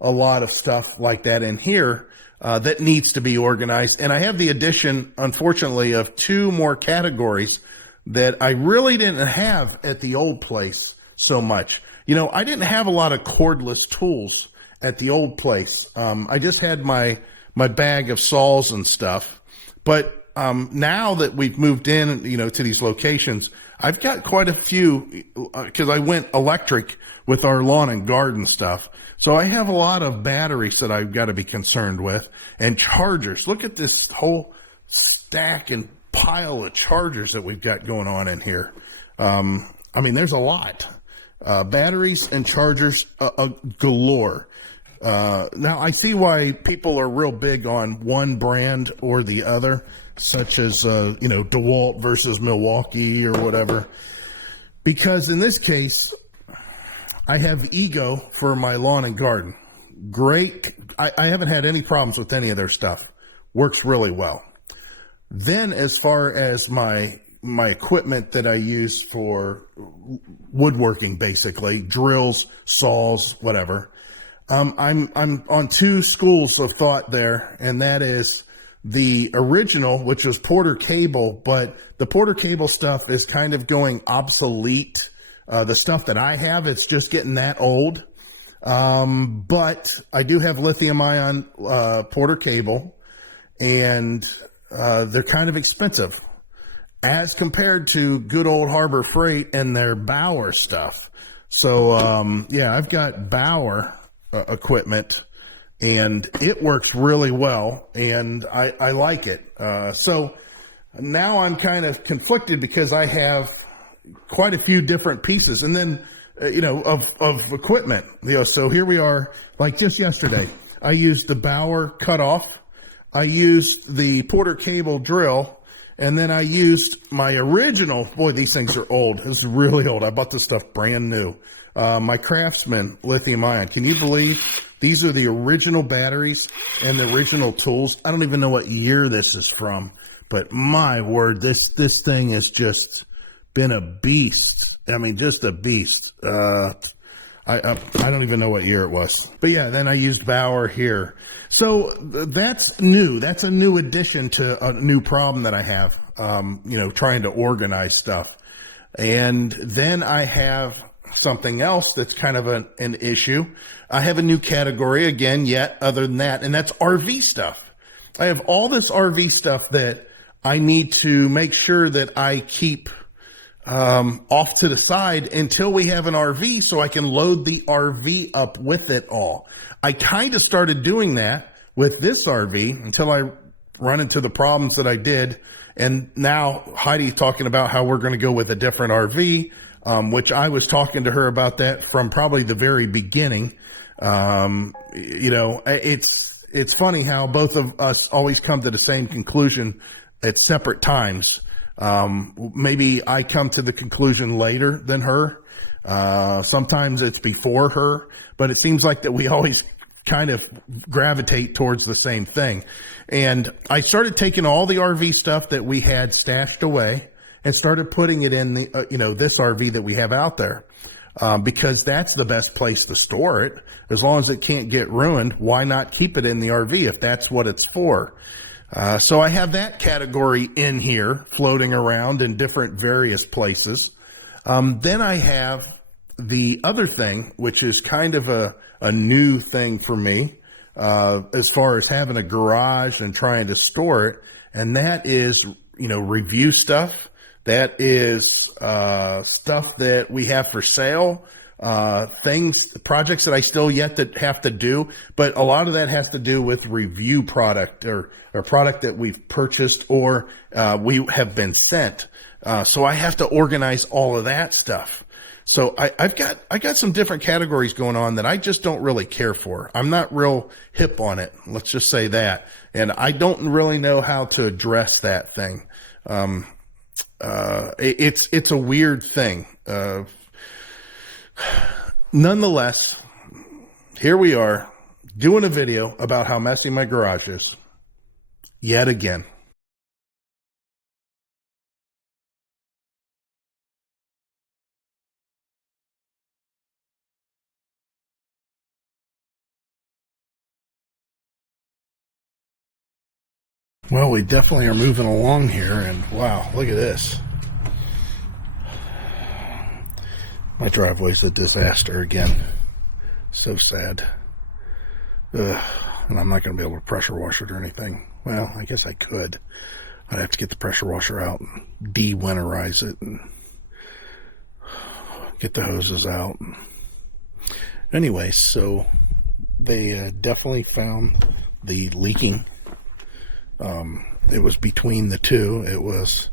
a lot of stuff like that in here that needs to be organized. And I have the addition, unfortunately, of 2 more categories that I really didn't have at the old place so much. I didn't have a lot of cordless tools at the old place. I just had my bag of saws and stuff. But now that we've moved in, to these locations, I've got quite a few because I went electric with our lawn and garden stuff. So I have a lot of batteries that I've got to be concerned with, and chargers. Look at this whole stack and pile of chargers that we've got going on in here. There's a lot. Batteries and chargers galore. Now, I see why people are real big on one brand or the other, such as, DeWalt versus Milwaukee or whatever. Because in this case, I have Ego for my lawn and garden. Great. I haven't had any problems with any of their stuff. Works really well. Then as far as my equipment that I use for woodworking, basically, drills, saws, whatever, I'm on 2 schools of thought there, and that is the original, which was Porter cable, but the Porter cable stuff is kind of going obsolete. The stuff that I have, it's just getting that old. But I do have lithium ion Porter cable, and they're kind of expensive. as compared to good old Harbor Freight and their Bauer stuff. So, yeah, I've got Bauer equipment, and it works really well, and I like it. So now I'm kind of conflicted because I have quite a few different pieces, and then, of equipment. So here we are, like just yesterday, I used the Bauer cutoff, I used the Porter cable drill, and then I used my original, boy, these things are old. This is really old. I bought this stuff brand new. My Craftsman lithium ion. Can you believe these are the original batteries and the original tools? I don't even know what year this is from, but my word, this thing has just been a beast. I mean, just a beast. I don't even know what year it was. But yeah, then I used Bauer here. So that's new. That's a new addition to a new problem that I have, trying to organize stuff. And then I have something else that's kind of an issue. I have a new category again, yet other than that, and that's RV stuff. I have all this RV stuff that I need to make sure that I keep off to the side until we have an RV so I can load the RV up with it all. I kind of started doing that with this RV until I run into the problems that I did. And now Heidi's talking about how we're going to go with a different RV, which I was talking to her about that from probably the very beginning. It's funny how both of us always come to the same conclusion at separate times. Maybe I come to the conclusion later than her. Sometimes it's before her, but it seems like that we always kind of gravitate towards the same thing. And I started taking all the RV stuff that we had stashed away and started putting it in the, this RV that we have out there. Because that's the best place to store it. As long as it can't get ruined, why not keep it in the RV if that's what it's for? So I have that category in here floating around in different various places. Then I have the other thing, which is kind of a new thing for me, as far as having a garage and trying to store it. And that is, review stuff. That is, stuff that we have for sale, projects that I still yet to have to do, but a lot of that has to do with review product or product that we've purchased or, we have been sent. So I have to organize all of that stuff. So I got some different categories going on that I just don't really care for. I'm not real hip on it. Let's just say that. And I don't really know how to address that thing. It's a weird thing. Nonetheless, here we are doing a video about how messy my garage is yet again. Well, we definitely are moving along here, and wow, look at this. My driveway's a disaster again. So sad. Ugh. And I'm not going to be able to pressure wash it or anything. Well, I guess I could. I'd have to get the pressure washer out and de-winterize it and get the hoses out. Anyway, so they definitely found the leaking. It was between the two. It was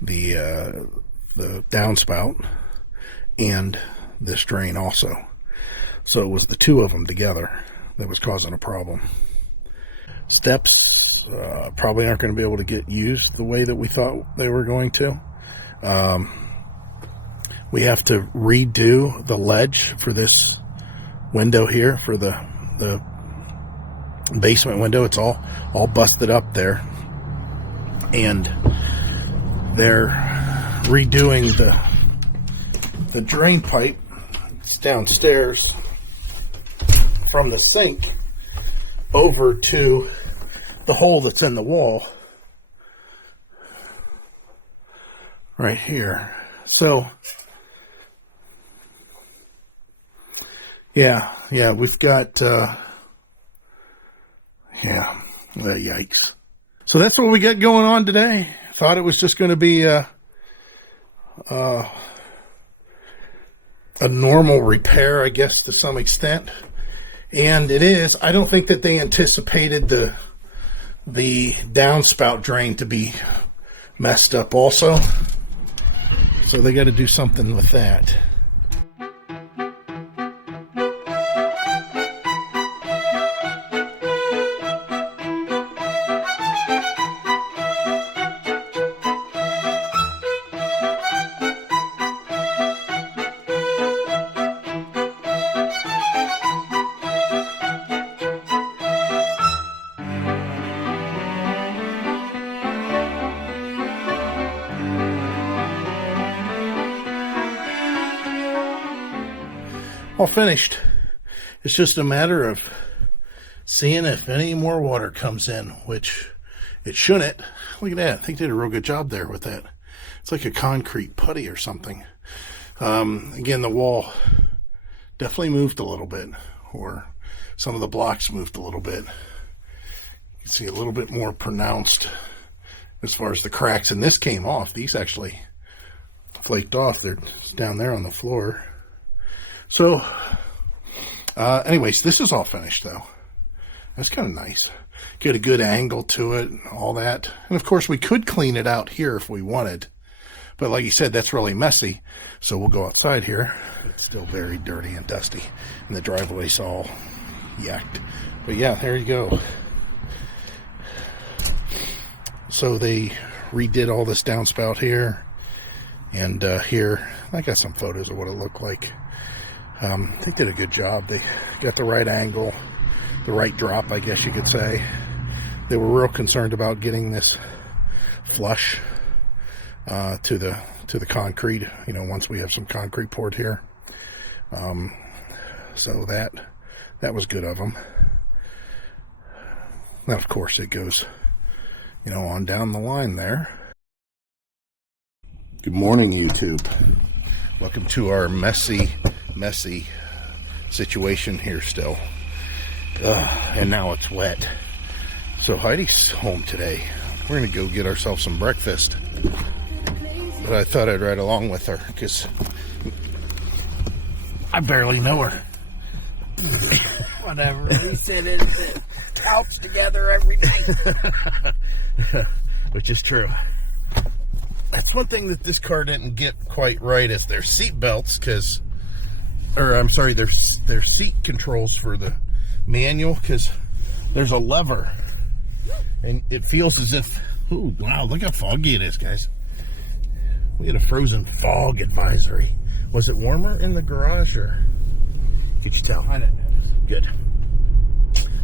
the downspout and this drain also. So it was the two of them together that was causing a problem. Steps probably aren't going to be able to get used the way that we thought they were going to. We have to redo the ledge for this window here, for the basement window. It's all busted up there, and they're redoing the drain pipe. It's downstairs from the sink over to the hole that's in the wall right here. So yeah, we've got yikes. So that's what we got going on today. thought it was just going to be a normal repair, I guess, to some extent. And it is. I don't think that they anticipated the downspout drain to be messed up also. So they got to do something with that. All finished. It's just a matter of seeing if any more water comes in, which it shouldn't. Look at that. I think they did a real good job there with that. It's like a concrete putty or something. Again, the wall definitely moved a little bit, or some of the blocks moved a little bit. You can see a little bit more pronounced as far as the cracks, and this came off. These actually flaked off. They're down there on the floor. So, anyways, this is all finished, though. That's kind of nice. Get a good angle to it, all that. And, of course, we could clean it out here if we wanted. But like you said, that's really messy. So we'll go outside here. It's still very dirty and dusty. And the driveway's all yacked. But, yeah, there you go. So they redid all this downspout here. And here, I got some photos of what it looked like. I think they did a good job. They got the right angle, the right drop, I guess you could say. They were real concerned about getting this flush to the concrete, you know, once we have some concrete poured here. So that was good of them. Now, of course, it goes, you know, on down the line there. Good morning, YouTube. Welcome to our messy situation here still. And now it's wet. So Heidi's home today. We're going to go get ourselves some breakfast. But I thought I'd ride along with her because I barely know her. Whatever. We sit in the couch together every night. Which is true. That's one thing that this car didn't get quite right is their seat belts, their seat controls for the manual, because there's a lever and it feels as if, oh wow, look how foggy it is, guys. We had a frozen fog advisory. Was it warmer in the garage, or could you tell? I didn't notice. Good.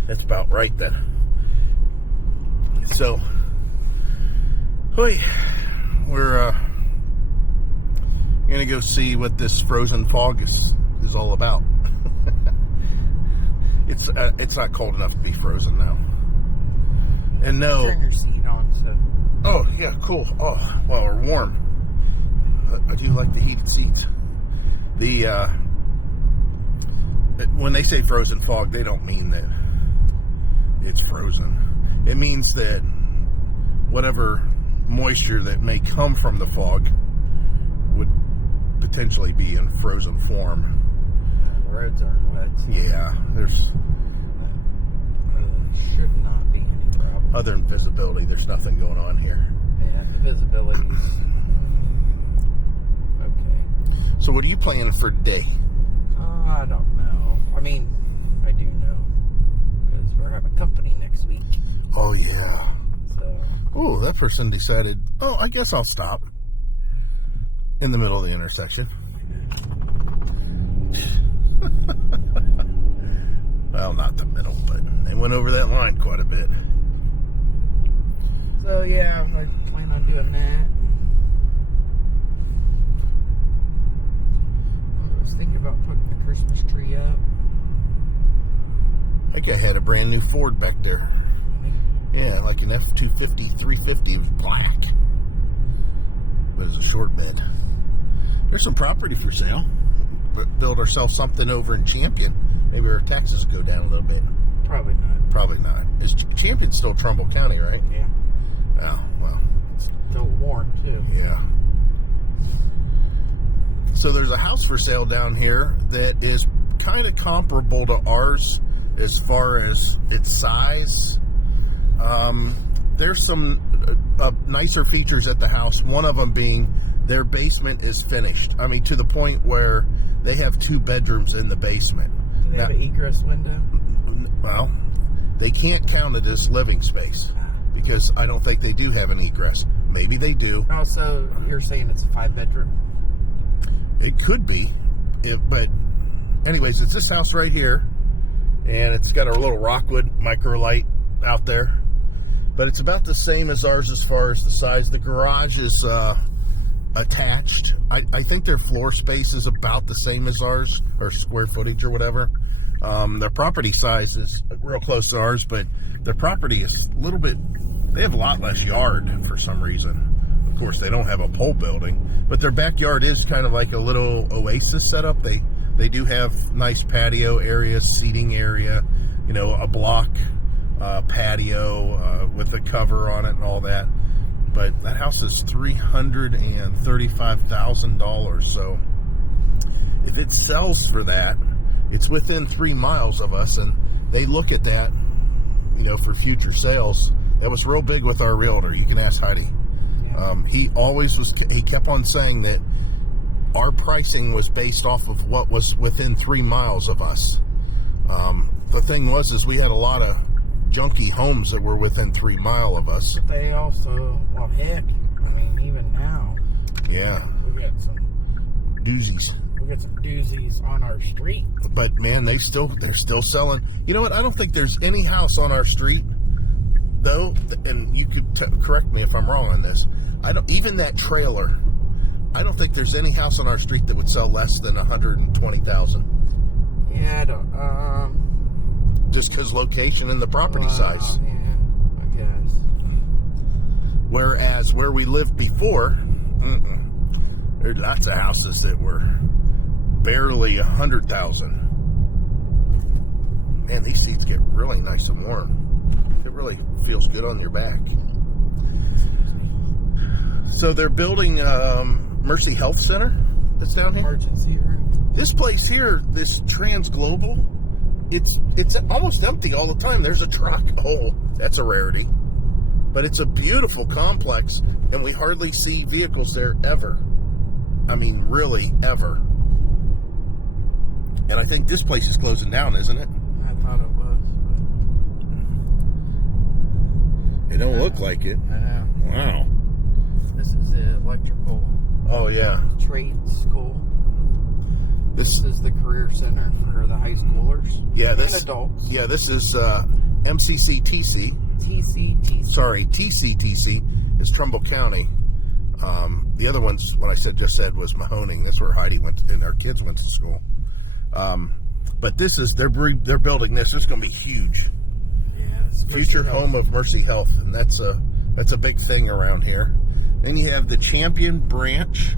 That's about right then. So, we're gonna go see what this frozen fog is all about. It's not cold enough to be frozen now. And no. Turn your seat on, so. Oh yeah, cool. Oh well, we're warm. I do like the heated seats. When they say frozen fog, they don't mean that it's frozen. It means that whatever moisture that may come from the fog would potentially be in frozen form. The roads aren't wet. So Yeah, there's should not be any problem. other than visibility. There's nothing going on here. Yeah, the visibility's okay. So what are you planning for today? I don't know. I mean, I do know because we're having company next week. Oh yeah. So. Oh, that person decided, oh, I guess I'll stop in the middle of the intersection. Well, not the middle, but they went over that line quite a bit. So yeah, I plan on doing that. I was thinking about putting the Christmas tree up. I think I had a brand new Ford back there. Yeah, like an F-250, 350. It was black. But it's a short bed. There's some property for sale. But build ourselves something over in Champion. Maybe our taxes go down a little bit. Probably not. Probably not. Is Champion still Trumbull County, right? Yeah. Oh, well. No So there's a house for sale down here that is kind of comparable to ours as far as its size. There's some nicer features at the house. One of them being their basement is finished. I mean, to the point where they have 2 bedrooms in the basement. Do they have an egress window? Well, they can't count it as living space because I don't think they do have an egress. Maybe they do. Oh, so you're saying it's a 5-bedroom? It could be. But anyways, it's this house right here. And it's got a little Rockwood microlight out there. But it's about the same as ours as far as the size. The garage is attached. I think their floor space is about the same as ours, or square footage or whatever. Their property size is real close to ours, but their property is a little bit, they have a lot less yard for some reason. Of course, they don't have a pole building, but their backyard is kind of like a little oasis setup. They do have nice patio areas, seating area, you know, a block patio with a cover on it and all that. But that house is $335,000. So if it sells for that, it's within 3 miles of us, and they look at that, you know, for future sales. That was real big with our realtor. You can ask Heidi. He kept on saying that our pricing was based off of what was within 3 miles of us. The thing was we had a lot of junky homes that were within 3 miles of us. But they also, well, heck, I mean, even now. Yeah. We got some doozies. We got some doozies on our street. But man, they're still selling. You know what? I don't think there's any house on our street, though, and you could correct me if I'm wrong on this. Even that trailer, I don't think there's any house on our street that would sell less than $120,000. Yeah, I don't. Just because location and the property size. Yeah, I guess. Whereas where we lived before, there's lots of houses that were barely $100,000. Man, these seats get really nice and warm. It really feels good on your back. So they're building Mercy Health Center that's down here. Emergency room. This place here, this Trans Global, it's almost empty all the time. There's a truck. Oh, that's a rarity. But it's a beautiful complex, and we hardly see vehicles there ever. I mean, really, ever. And I think this place is closing down, isn't it? I thought it was. It don't look like it. I know. Wow. This is the electrical Oh, yeah. trade school. This is the career center for the high schoolers and adults. Yeah, this is MCCTC. TCTC. Sorry, TCTC is Trumbull County. The other ones, what I just said was Mahoning. That's where Heidi went and our kids went to school. But this is, they're building this. It's going to be huge. Yeah, Future home of Mercy Health, and that's a big thing around here. Then you have the Champion Branch,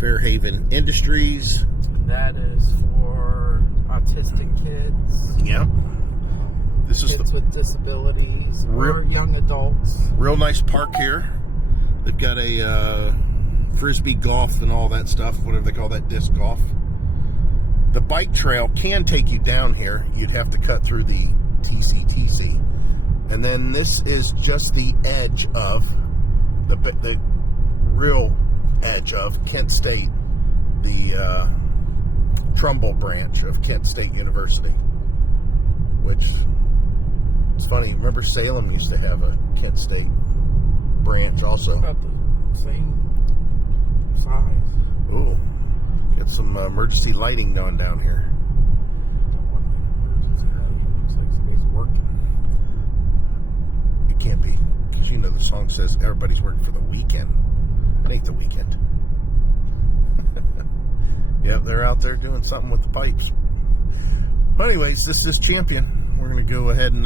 Fairhaven Industries. That is for autistic kids. Yep. This is kids with disabilities or young adults. Real nice park here. They've got a frisbee golf and all that stuff, whatever they call that, disc golf. The bike trail can take you down here. You'd have to cut through the TCTC. And then this is just the edge of the real edge of Kent State, the Trumbull branch of Kent State University, which it's funny. Remember Salem used to have a Kent State branch also. About the same size. Ooh, get some emergency lighting going down here. Looks like somebody's working. It can't be, because you know the song says everybody's working for the weekend. It ain't the weekend. Yep, they're out there doing something with the pipes. But anyways, this is Champion. We're going to go ahead and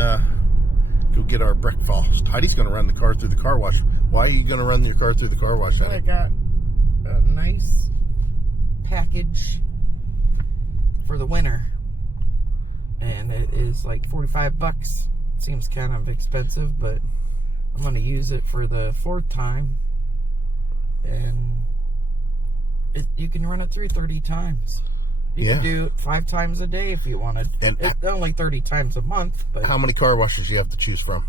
go get our breakfast. Heidi's going to run the car through the car wash. Why are you going to run your car through the car wash, Heidi? I got a nice package for the winter. And it is like $45. Seems kind of expensive, but I'm going to use it for the 4th time. And you can run it through 30 times. You can do it 5 times a day if you wanted. And it's only 30 times a month. But how many car washes do you have to choose from?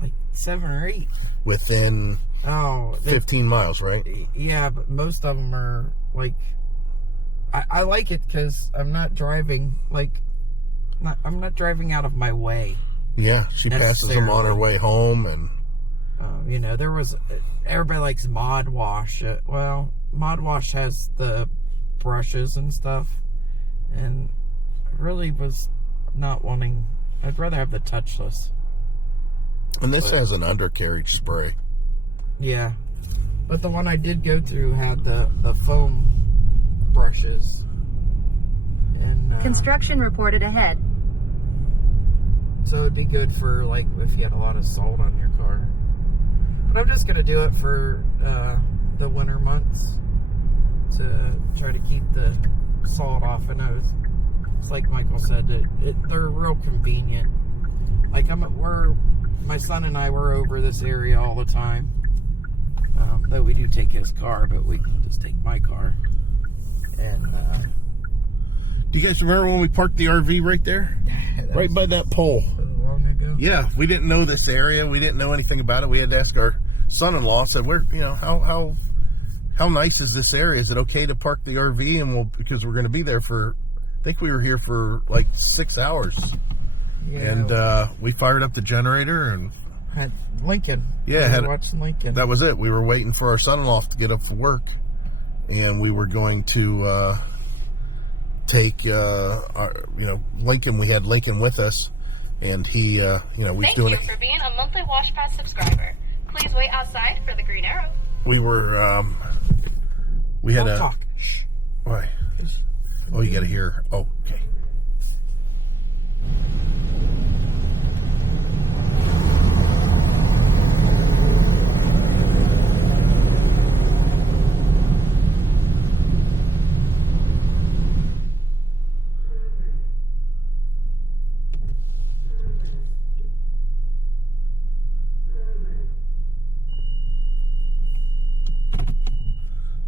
Like 7 or 8. Within 15 miles, right? Yeah, but most of them are like... I like it because I'm not driving, I'm not driving out of my way. Yeah, she passes them on her way home. And you know, everybody likes Mod Wash. Well, Mod Wash has the brushes and stuff, and I really was not wanting... I'd rather have the touchless. And this has an undercarriage spray. Yeah, but the one I did go through had the foam brushes. And Construction reported ahead. So it'd be good for, like, if you had a lot of salt on your car. But I'm just gonna do it for the winter months to try to keep the salt off. And it's like Michael said, they're real convenient. Like, my son and I were over this area all the time. Though we do take his car, but we can just take my car. And do you guys remember when we parked the RV right there? Right by that pole. Long ago? Yeah, we didn't know this area. We didn't know anything about it. We had to ask our son-in-law. Said, "Where, you know, how nice is this area? Is it okay to park the RV?" And because we're going to be there for, I think we were here for like 6 hours. Yeah. And we fired up the generator and had Lincoln. Yeah, watching Lincoln. That was it. We were waiting for our son-in-law to get up for work, and we were going to take Lincoln. We had Lincoln with us, and he we Thank you for being a monthly Wash Pass subscriber. Please wait outside for the green arrow. We were we had talk. Shh. Why? Oh, you got to hear. Oh, okay.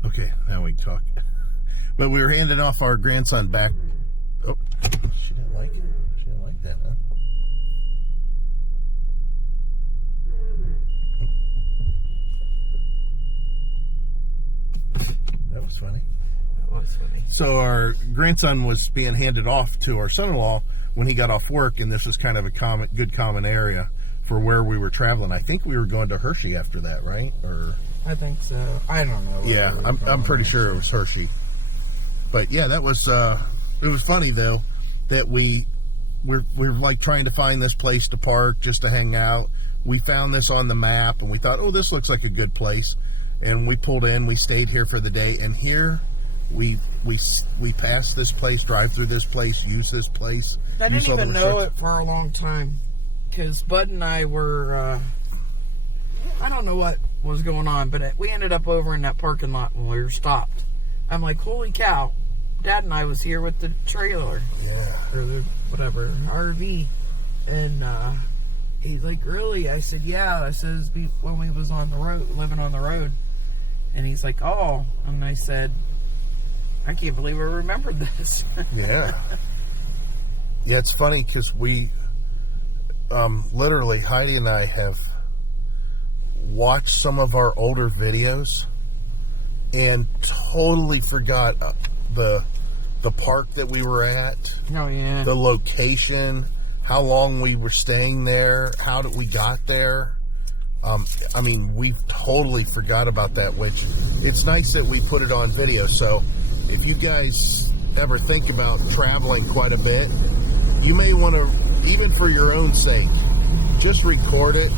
Okay, now we can talk. But we were handing off our grandson back. Oh, she didn't like it. She didn't like that, huh? That was funny. That was funny. So our grandson was being handed off to our son-in-law when he got off work, and this was kind of a good common area for where we were traveling. I think we were going to Hershey after that, right? Or I think so. I don't know. Yeah, I'm pretty sure it was Hershey. But yeah, that was it was funny though that we're like trying to find this place to park just to hang out. We found this on the map and we thought, oh, this looks like a good place. And we pulled in, we stayed here for the day, and here we passed this place, drive through this place, use this place. I didn't even know it for a long time because Bud and I were I don't know what was going on, but we ended up over in that parking lot when we were stopped. I'm like, holy cow, Dad and I was here with the trailer. Yeah. Or the whatever, RV. And he's like, really? I said, yeah. I said, when we was on the road, living on the road. And he's like, oh. And I said, I can't believe I remembered this. Yeah. Yeah, it's funny because we, literally, Heidi and I have watched some of our older videos and totally forgot the park that we were at. Oh, yeah. The location, how long we were staying there, how did we got there. I mean, we totally forgot about that, which it's nice that we put it on video. So if you guys ever think about traveling quite a bit, you may want to, even for your own sake, just record it.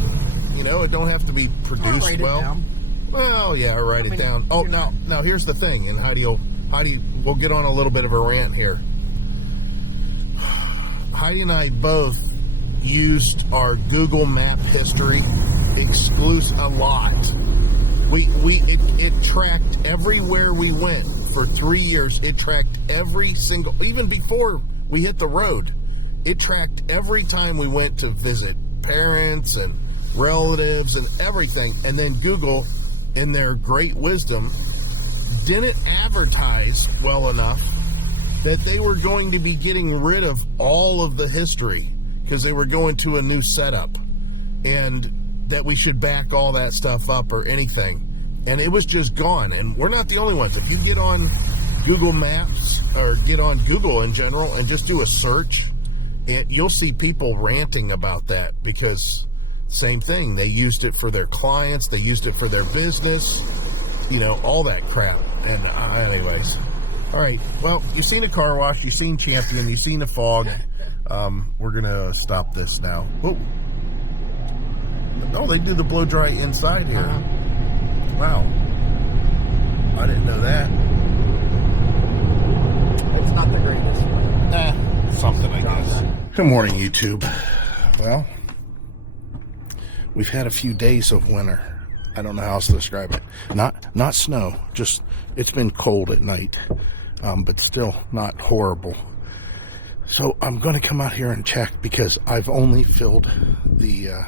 You know, it don't have to be produced well. Well, yeah, write it down. Oh, now here's the thing, and Heidi, we'll get on a little bit of a rant here. Heidi and I both used our Google Map history exclusive a lot. It tracked everywhere we went for 3 years. It tracked every single, even before we hit the road. It tracked every time we went to visit parents and relatives and everything. And then Google, in their great wisdom, didn't advertise well enough that they were going to be getting rid of all of the history because they were going to a new setup, and that we should back all that stuff up or anything. And it was just gone. And we're not the only ones. If you get on Google Maps or get on Google in general and just do a search, and you'll see people ranting about that, because same thing. They used it for their clients. They used it for their business, you know, all that crap. And anyways, all right. Well, you've seen a car wash. You've seen Champion. You've seen the fog. We're going to stop this now. Whoa. Oh, they do the blow dry inside here. Wow. I didn't know that. It's not the greatest. Something, I guess. Good morning, YouTube. Well, we've had a few days of winter. I don't know how else to describe it. Not snow, just it's been cold at night, but still not horrible. So I'm going to come out here and check, because I've only filled the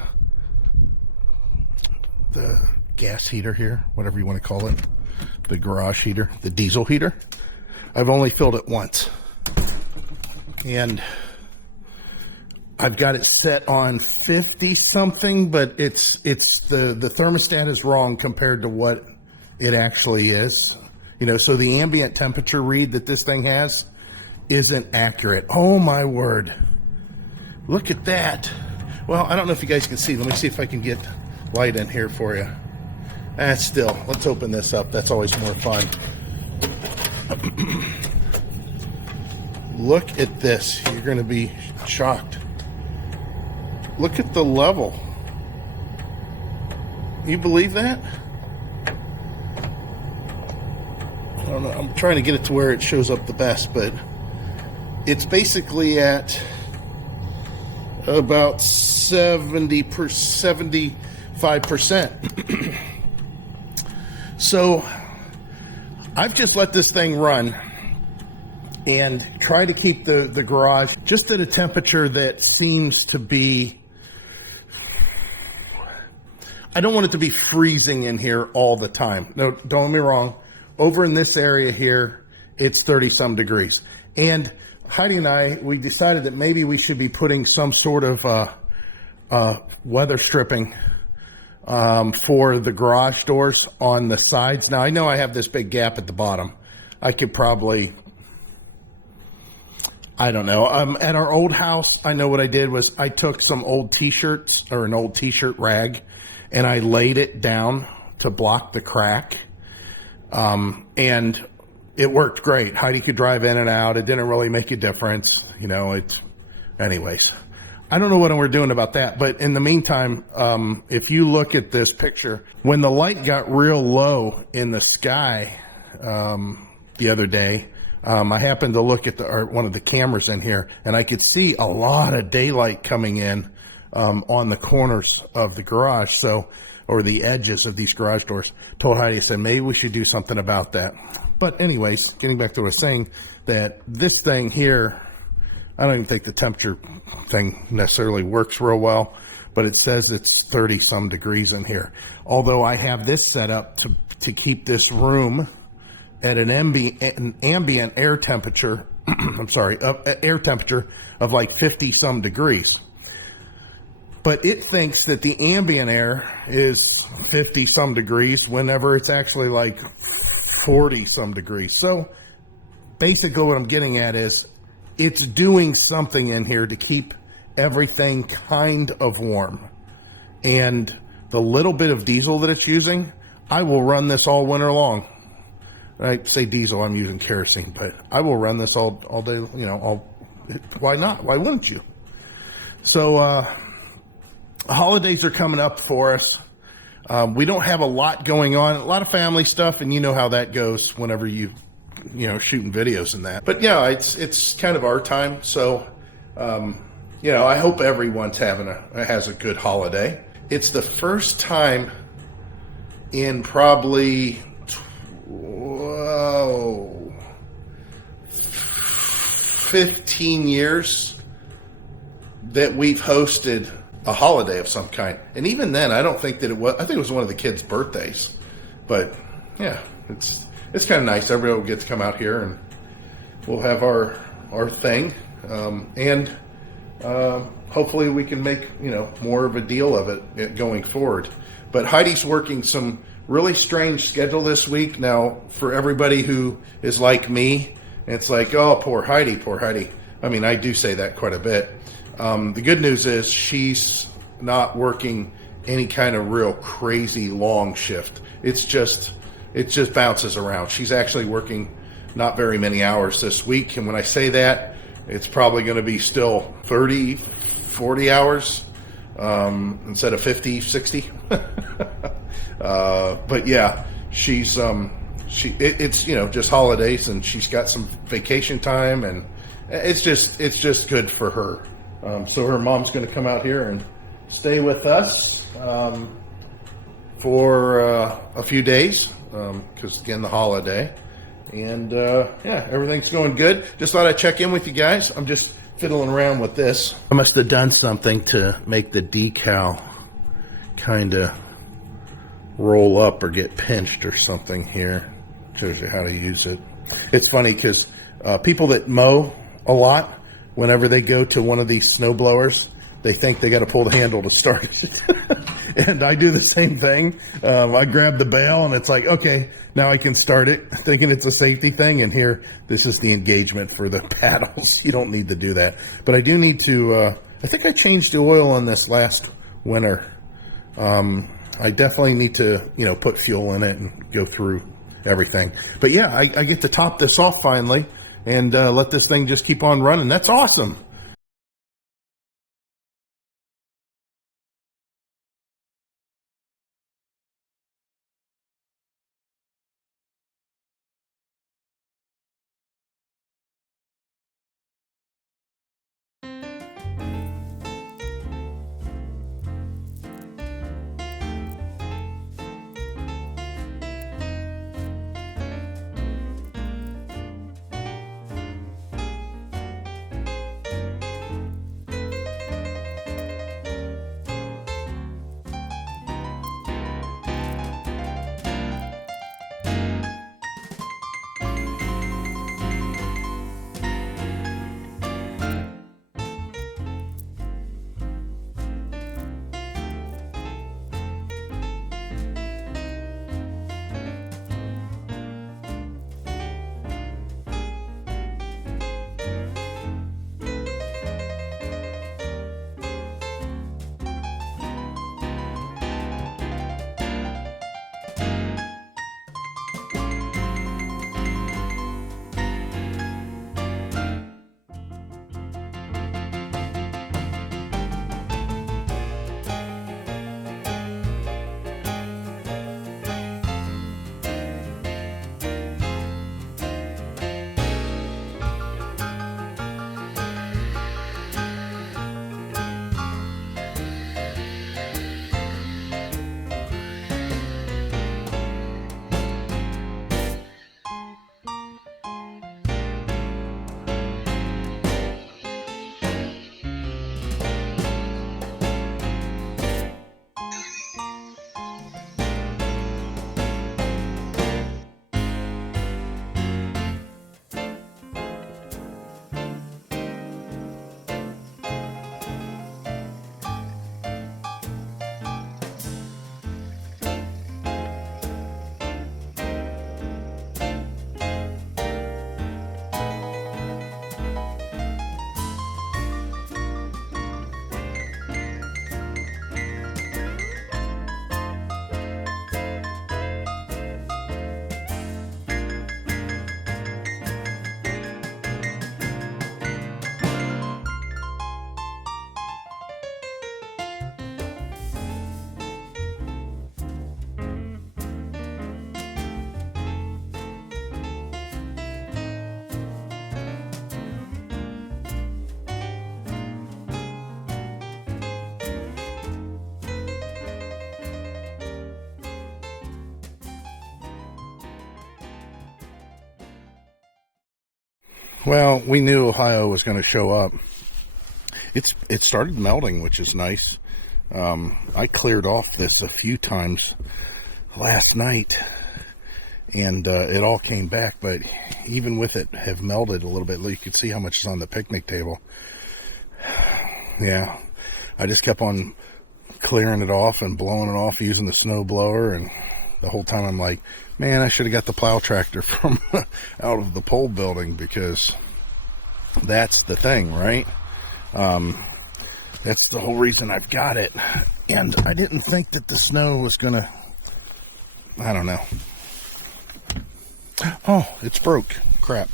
gas heater here, whatever you want to call it, the garage heater, the diesel heater. I've only filled it once, and I've got it set on 50 something, but it's the thermostat is wrong compared to what it actually is. You know, so the ambient temperature read that this thing has isn't accurate. Oh my word. Look at that. Well, I don't know if you guys can see. Let me see if I can get light in here for you. Still, let's open this up. That's always more fun. Look at this. You're going to be shocked. Look at the level. You believe that? I don't know. I'm trying to get it to where it shows up the best, but it's basically at about 75%. So I've just let this thing run and try to keep the garage just at a temperature that seems to be, I don't want it to be freezing in here all the time. No, don't get me wrong. Over in this area here, it's 30 some degrees. And Heidi and I, we decided that maybe we should be putting some sort of weather stripping for the garage doors on the sides. Now, I know I have this big gap at the bottom. I could probably, I don't know. At our old house, I know what I did was I took some old t-shirts or an old t-shirt rag, and I laid it down to block the crack. And it worked great. Heidi could drive in and out. It didn't really make a difference. You know, anyways. I don't know what we're doing about that, but in the meantime, if you look at this picture, when the light got real low in the sky the other day, I happened to look at one of the cameras in here, and I could see a lot of daylight coming in on the corners of the garage, or the edges of these garage doors. Told Heidi, I said, maybe we should do something about that. But anyways, getting back to what I was saying, that this thing here, I don't even think the temperature thing necessarily works real well, but it says it's 30 some degrees in here. Although I have this set up to keep this room at an ambient air temperature, air temperature of like 50 some degrees. But it thinks that the ambient air is 50 some degrees whenever it's actually like 40 some degrees. So basically what I'm getting at is it's doing something in here to keep everything kind of warm. And the little bit of diesel that it's using, I will run this all winter long. I say diesel, I'm using kerosene, but I will run this all day, you know, why not? Why wouldn't you? So, holidays are coming up for us. We don't have a lot going on, a lot of family stuff, and you know how that goes whenever you know, shooting videos and that. But yeah, it's kind of our time. So, you know, I hope everyone's has a good holiday. It's the first time in probably 15 years that we've hosted a holiday of some kind. And even then, I don't think that it was, I think it was one of the kids' birthdays. But yeah, it's kind of nice. Everybody will get to come out here and we'll have our thing, and hopefully we can make, you know, more of a deal of it going forward. But Heidi's working some really strange schedule this week. Now, for everybody who is like me, it's like, oh, poor Heidi, poor Heidi. I mean, I do say that quite a bit. The good news is she's not working any kind of real crazy long shift. It just bounces around. She's actually working not very many hours this week. And when I say that, it's probably going to be still 30, 40 hours instead of 50, 60. But yeah, she's it's you know, just holidays, and she's got some vacation time, and it's just good for her. So her mom's going to come out here and stay with us for a few days, because again, the holiday. And yeah, everything's going good. Just thought I'd check in with you guys. I'm just fiddling around with this. I must have done something to make the decal kind of roll up or get pinched or something here. Shows you how to use it. It's funny because people that mow a lot, whenever they go to one of these snow blowers, they think they got to pull the handle to start it. And I do the same thing. I grab the bail and it's like, okay, now I can start it, thinking it's a safety thing. And here, this is the engagement for the paddles. You don't need to do that. But I do need to, I think I changed the oil on this last winter. I definitely need to, you know, put fuel in it and go through everything. But yeah, I get to top this off finally and let this thing just keep on running. That's awesome. Well, we knew Ohio was going to show up. It started melting, which is nice. I cleared off this a few times last night, and it all came back, but even with it have melted a little bit. You can see how much is on the picnic table. Yeah, I just kept on clearing it off and blowing it off using the snow blower, and the whole time I'm like, man, I should have got the plow tractor from out of the pole building, because that's the thing, right? That's the whole reason I've got it. And I didn't think that the snow was gonna, I don't know. Oh, it's broke. Crap.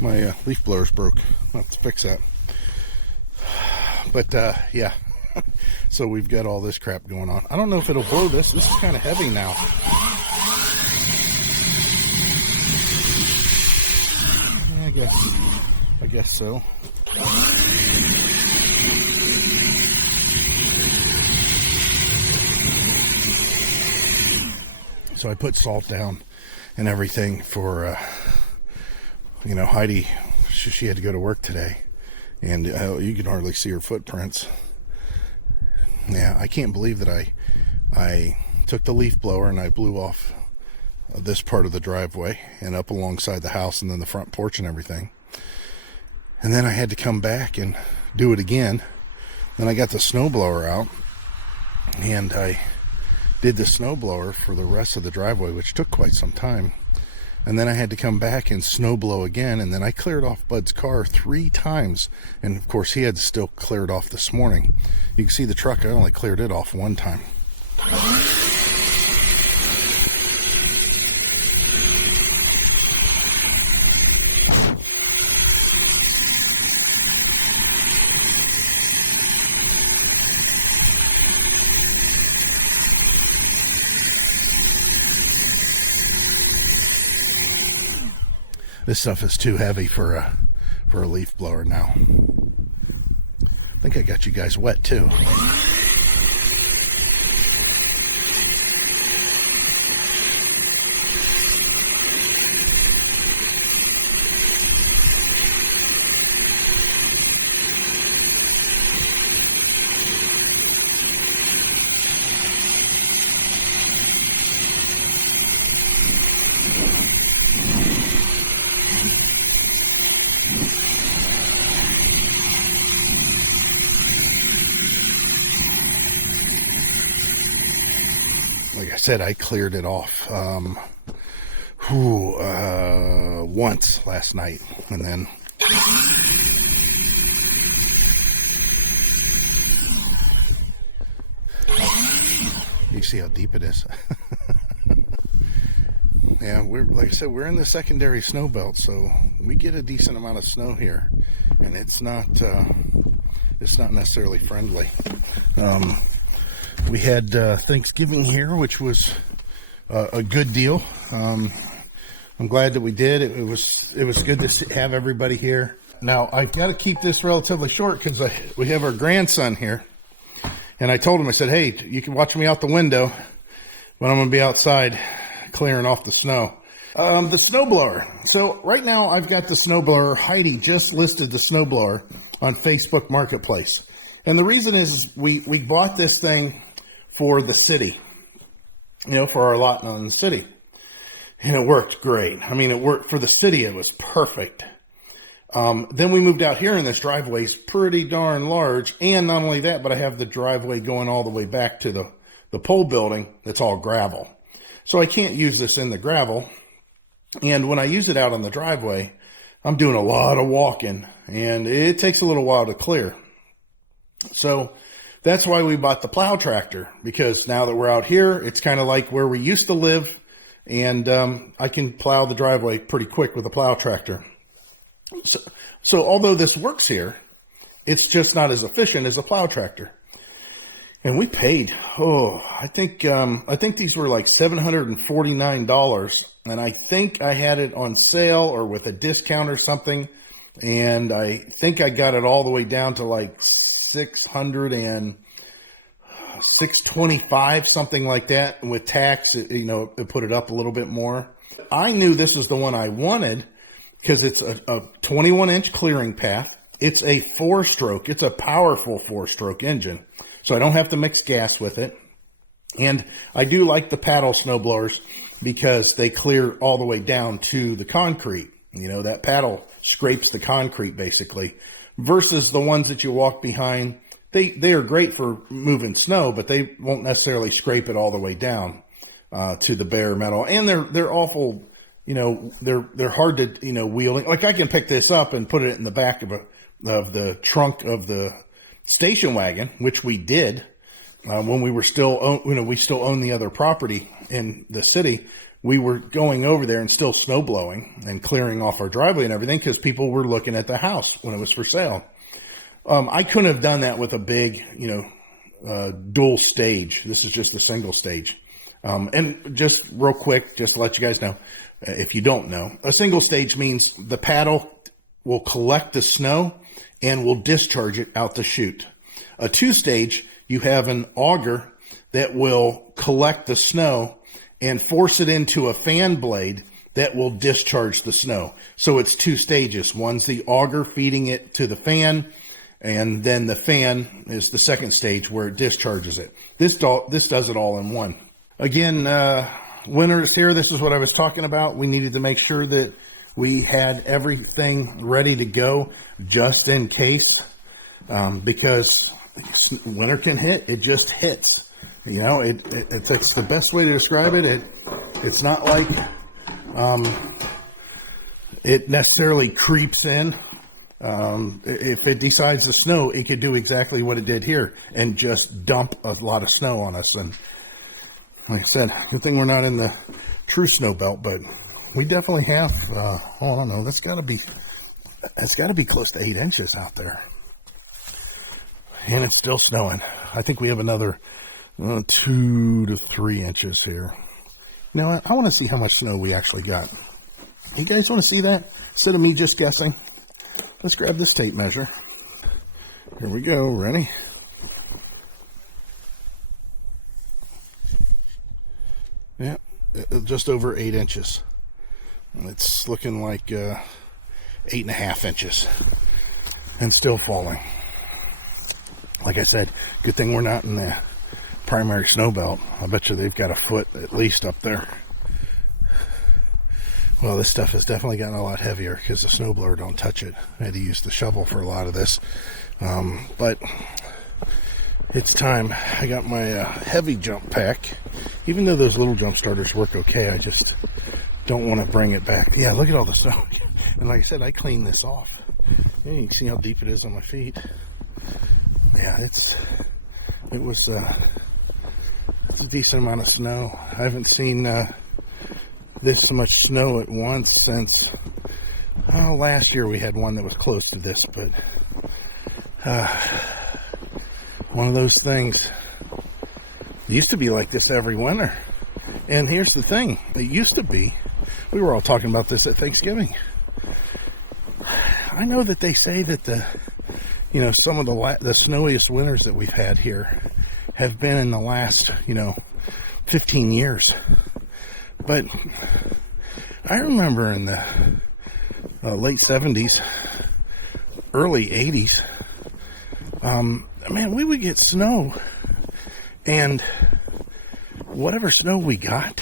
My leaf blower's broke. I'll have to fix that. But yeah. So we've got all this crap going on. I don't know if it'll blow this. This is kind of heavy now. I guess so. So I put salt down and everything for, you know, Heidi. She had to go to work today, and you can hardly see her footprints. Yeah, I can't believe that I took the leaf blower and I blew off this part of the driveway and up alongside the house and then the front porch and everything. And then I had to come back and do it again. Then I got the snowblower out and I did the snowblower for the rest of the driveway, which took quite some time. And then I had to come back and snow blow again. And then I cleared off Bud's car 3 times. And of course he had to still clear it off this morning. You can see the truck, I only cleared it off 1 time. This stuff is too heavy for a leaf blower now. I think I got you guys wet too. Like I said, I cleared it off once last night, and then you see how deep it is. Yeah, like I said, we're in the secondary snow belt, so we get a decent amount of snow here, and it's not necessarily friendly. We had Thanksgiving here, which was a good deal. I'm glad that we did. It was good to have everybody here. Now, I've got to keep this relatively short because we have our grandson here. And I told him, I said, hey, you can watch me out the window, but I'm going to be outside clearing off the snow. The snowblower. So right now I've got the snowblower. Heidi just listed the snowblower on Facebook Marketplace. And the reason is we bought this thing for the city, you know, for our lot in the city. And it worked great. I mean, it worked for the city. It was perfect. Then we moved out here, and this driveway is pretty darn large. And not only that, but I have the driveway going all the way back to the pole building that's all gravel. So I can't use this in the gravel. And when I use it out on the driveway, I'm doing a lot of walking, and it takes a little while to clear. So that's why we bought the plow tractor, because now that we're out here, it's kind of like where we used to live, and I can plow the driveway pretty quick with a plow tractor. So although this works here, it's just not as efficient as a plow tractor. And we paid, I think these were like $749, and I think I had it on sale or with a discount or something, and I think I got it all the way down to like $625, something like that. With tax, you know, it put it up a little bit more. I knew this was the one I wanted because it's a 21-inch clearing path. It's a 4-stroke. It's a powerful 4-stroke engine. So I don't have to mix gas with it. And I do like the paddle snowblowers. because they clear all the way down to the concrete. You know, that paddle scrapes the concrete basically, versus the ones that you walk behind. They are great for moving snow, but they won't necessarily scrape it all the way down to the bare metal. And they're awful, you know, they're hard to, you know, wheeling. Like I can pick this up and put it in the back of the trunk of the station wagon, which we did when we were still, you know, we still own the other property in the city. We were going over there and still snow blowing and clearing off our driveway and everything because people were looking at the house when it was for sale. I couldn't have done that with a big, you know, dual stage. This is just a single stage. And just real quick, just to let you guys know, if you don't know, a single stage means the paddle will collect the snow and will discharge it out the chute. A two stage, you have an auger that will collect the snow and force it into a fan blade that will discharge the snow. So it's two stages. One's the auger feeding it to the fan, and then the fan is the second stage where it discharges it. This does it all in one. Again, winter is here. This is what I was talking about. We needed to make sure that we had everything ready to go just in case, because winter can hit. It just hits. You know, it's the best way to describe it. It's not like it necessarily creeps in. If it decides to snow, it could do exactly what it did here and just dump a lot of snow on us. And like I said, good thing we're not in the true snow belt, but we definitely have, I don't know, it's got to be close to 8 inches out there. And it's still snowing. I think we have another 2 to 3 inches here. Now, I want to see how much snow we actually got. You guys want to see that? Instead of me just guessing, let's grab this tape measure. Here we go. Ready? Yeah, just over 8 inches. And it's looking like 8.5 inches. And still falling. Like I said, good thing we're not in the primary snow belt. I bet you they've got a foot at least up there. Well, this stuff has definitely gotten a lot heavier because the snowblower don't touch it. I had to use the shovel for a lot of this. But it's time. I got my heavy jump pack. Even though those little jump starters work okay, I just don't want to bring it back. Yeah, look at all the snow. And like I said, I cleaned this off. Yeah, you can see how deep it is on my feet. Yeah, it was a decent amount of snow. I haven't seen this much snow at once since last year. We had one that was close to this, but one of those things. It used to be like this every winter. And here's the thing, it used to be, we were all talking about this at Thanksgiving. I know that they say that some of the snowiest winters that we've had here have been in the last, 15 years. But I remember in the late 70s, early 80s, man, we would get snow, and whatever snow we got,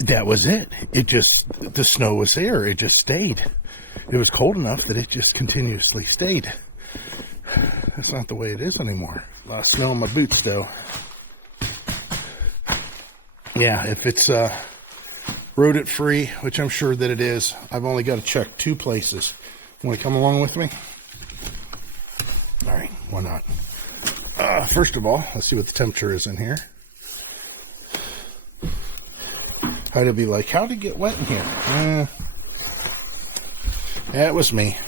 that was it. The snow was there. It just stayed. It was cold enough that it just continuously stayed. That's not the way it is anymore. A lot of snow on my boots, though. Yeah, if it's road it free, which I'm sure that it is, I've only got to check 2 places. Want to come along with me? All right, why not? First of all, let's see what the temperature is in here. I'd be like, how'd it get wet in here? That was me.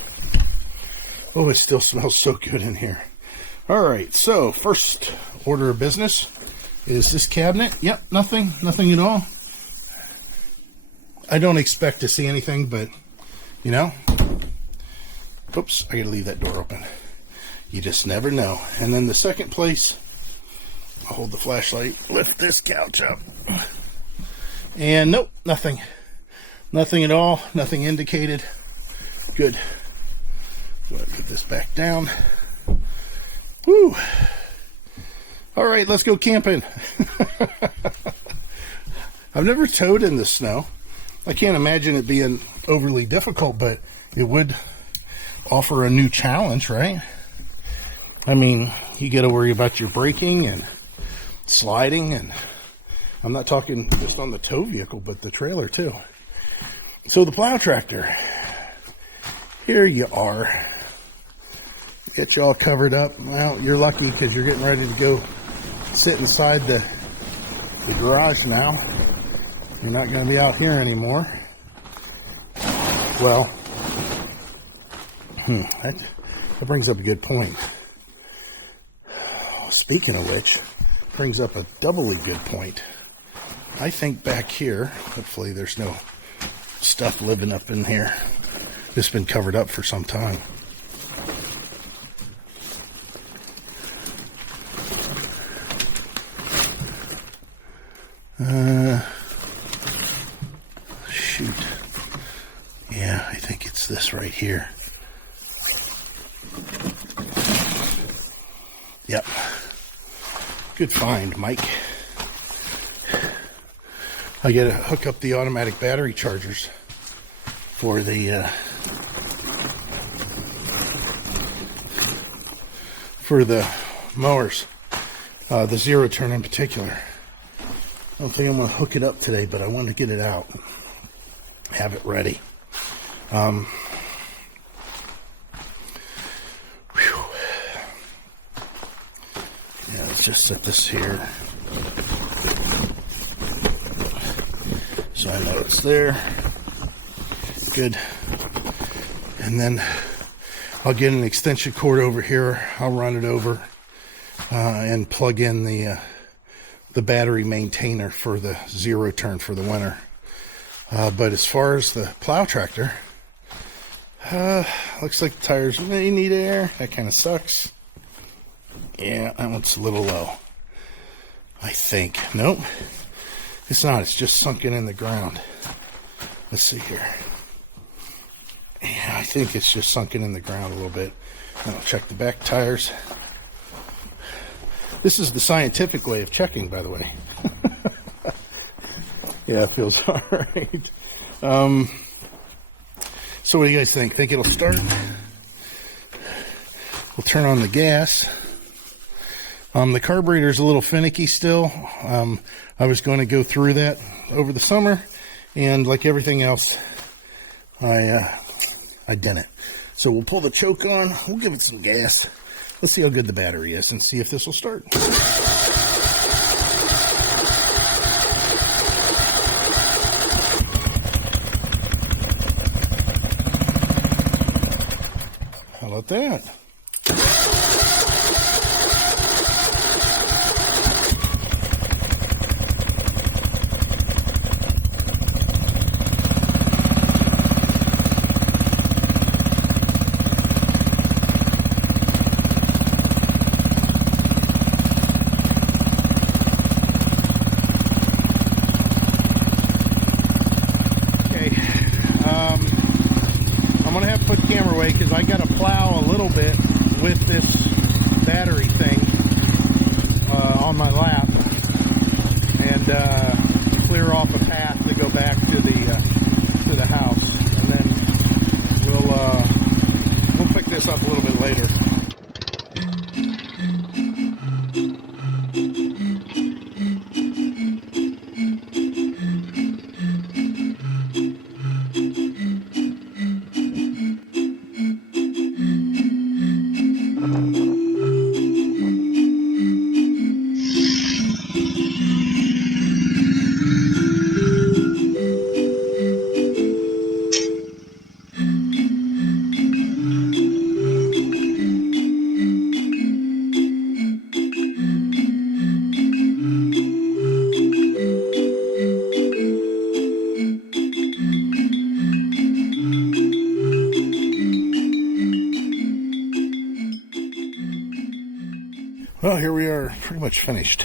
Oh, it still smells so good in here. All right, so first order of business is this cabinet. Yep, nothing at all. I don't expect to see anything, but, oops, I gotta leave that door open. You just never know. And then the second place, I'll hold the flashlight, lift this couch up. And nope, nothing. Nothing at all, nothing indicated. Good. Go ahead and put this back down. Woo! All right, let's go camping. I've never towed in the snow. I can't imagine it being overly difficult, but it would offer a new challenge, right? I mean, you got to worry about your braking and sliding, and I'm not talking just on the tow vehicle, but the trailer too. So the plow tractor, here you are. Get you all covered up. Well, you're lucky because you're getting ready to go sit inside the garage now. You're not going to be out here anymore. Well, that brings up a good point. Speaking of which, brings up a doubly good point. I think back here, hopefully there's no stuff living up in here. It's been covered up for some time. Shoot. Yeah, I think it's this right here. Yep. Good find, Mike. I gotta hook up the automatic battery chargers for the mowers, the zero turn in particular. I don't think I'm gonna hook it up today, but I want to get it out, have it ready. Yeah, let's just set this here so I know it's there. Good. And then I'll get an extension cord over here. I'll run it over and plug in the battery maintainer for the zero turn for the winter. But as far as the plow tractor, looks like the tires may need air. That kind of sucks. Yeah, that one's a little low, I think. Nope, it's not. It's just sunken in the ground. Let's see here. Yeah, I think it's just sunken in the ground a little bit. And I'll check the back tires. This is the scientific way of checking, by the way. Yeah, it feels all right. So what do you guys think? Think it'll start? We'll turn on the gas. The carburetor's a little finicky still. I was going to go through that over the summer, and like everything else, I didn't. So we'll pull the choke on. We'll give it some gas. Let's see how good the battery is and see if this will start. How about that? Because I got to plow a little bit with this battery thing on my lap and clear off a path to go back to the house, and then we'll pick this up a little bit later. Well, here we are, pretty much finished.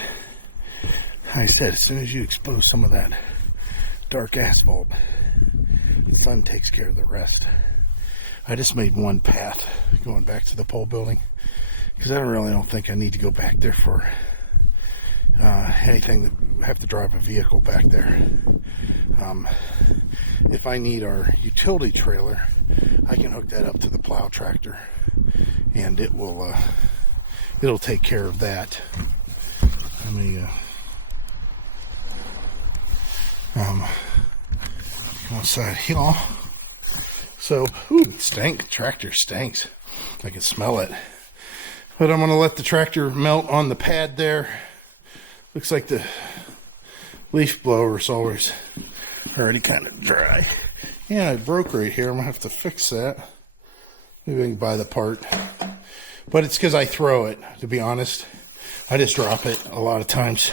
Like I said, as soon as you expose some of that dark asphalt, the sun takes care of the rest. I just made one path going back to the pole building because I really don't think I need to go back there for anything that have to drive a vehicle back there. If I need our utility trailer, I can hook that up to the plow tractor, and it will it'll take care of that. Let me one side here. So, ooh, it stank. Tractor stinks. I can smell it. But I'm going to let the tractor melt on the pad there. Looks like the leaf blower's always already kind of dry. Yeah, it broke right here. I'm going to have to fix that. Maybe I can buy the part. But it's because I throw it, to be honest. I just drop it a lot of times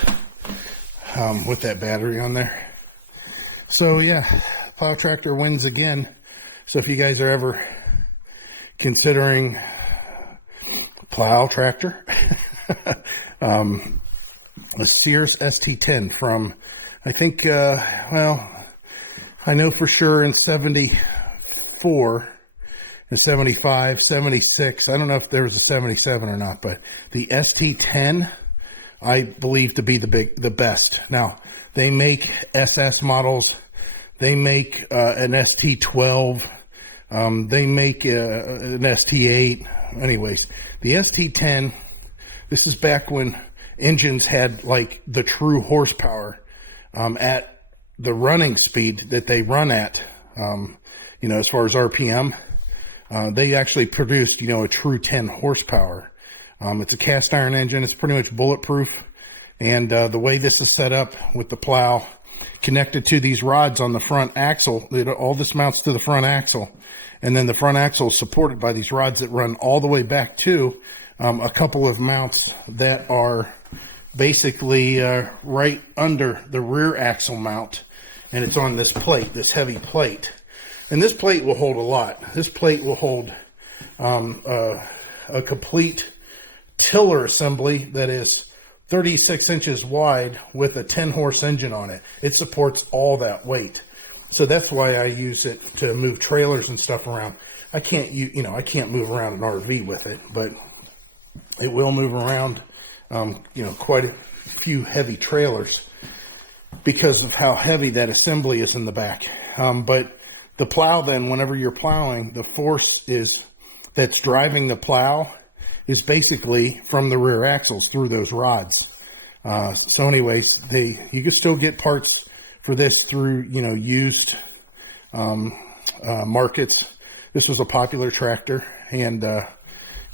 with that battery on there. So, yeah, plow tractor wins again. So if you guys are ever considering plow tractor, a Sears ST10 from, I think, well, I know for sure in 74 and 75, 76, I don't know if there was a 77 or not, but the ST10, I believe to be the best. Now, they make SS models. They make an ST12. They make an ST8. Anyways, the ST10, this is back when engines had like the true horsepower at the running speed that they run at, you know, as far as RPM. They actually produced, you know, a true 10 horsepower. It's a cast iron engine. It's pretty much bulletproof. And the way this is set up with the plow connected to these rods on the front axle, all this mounts to the front axle. And then the front axle is supported by these rods that run all the way back to a couple of mounts that are basically right under the rear axle mount. And it's on this plate, this heavy plate. And this plate will hold a lot. This plate will hold a complete tiller assembly that is 36 inches wide with a 10-horse engine on it. It supports all that weight. So that's why I use it to move trailers and stuff around. I can't, you know, I can't move around an RV with it, but it will move around, you know, quite a few heavy trailers because of how heavy that assembly is in the back. But the plow then, whenever you're plowing, the force that's driving the plow is basically from the rear axles through those rods. So anyways, you can still get parts for this through, you know, used markets. This was a popular tractor, and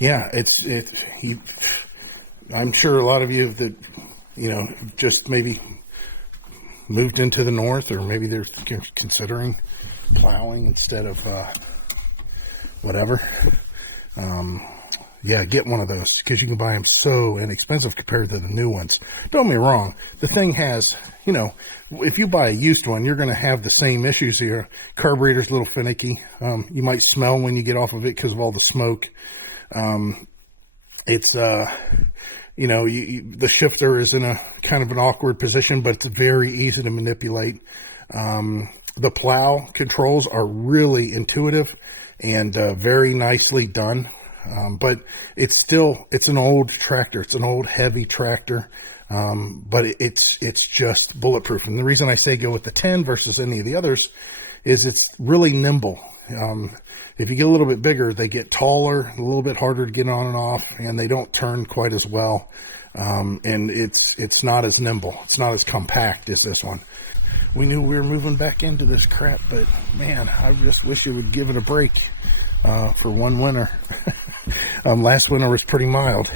yeah, I'm sure a lot of you that, you know, just maybe moved into the north, or maybe they're considering plowing instead of whatever. Yeah, get one of those because you can buy them so inexpensive compared to the new ones. Don't get me wrong. The thing has, you know, if you buy a used one, you're going to have the same issues here. Carburetor's a little finicky. You might smell when you get off of it because of all the smoke. It's, you know, the shifter is in a kind of an awkward position, but it's very easy to manipulate. The plow controls are really intuitive and very nicely done. But it's an old tractor. It's an old heavy tractor. But it's just bulletproof. And the reason I say go with the 10 versus any of the others is it's really nimble. If you get a little bit bigger, they get taller, a little bit harder to get on and off, and they don't turn quite as well. And it's not as nimble. It's not as compact as this one. We knew we were moving back into this crap, but man, I just wish you would give it a break, for one winter. Last winter was pretty mild.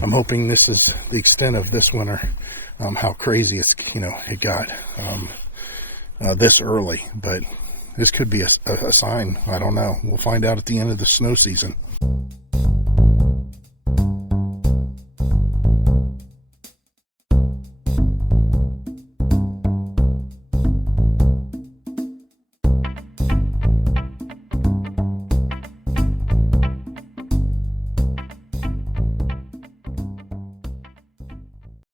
I'm hoping this is the extent of this winter, how crazy it got this early. But this could be a sign. I don't know. We'll find out at the end of the snow season.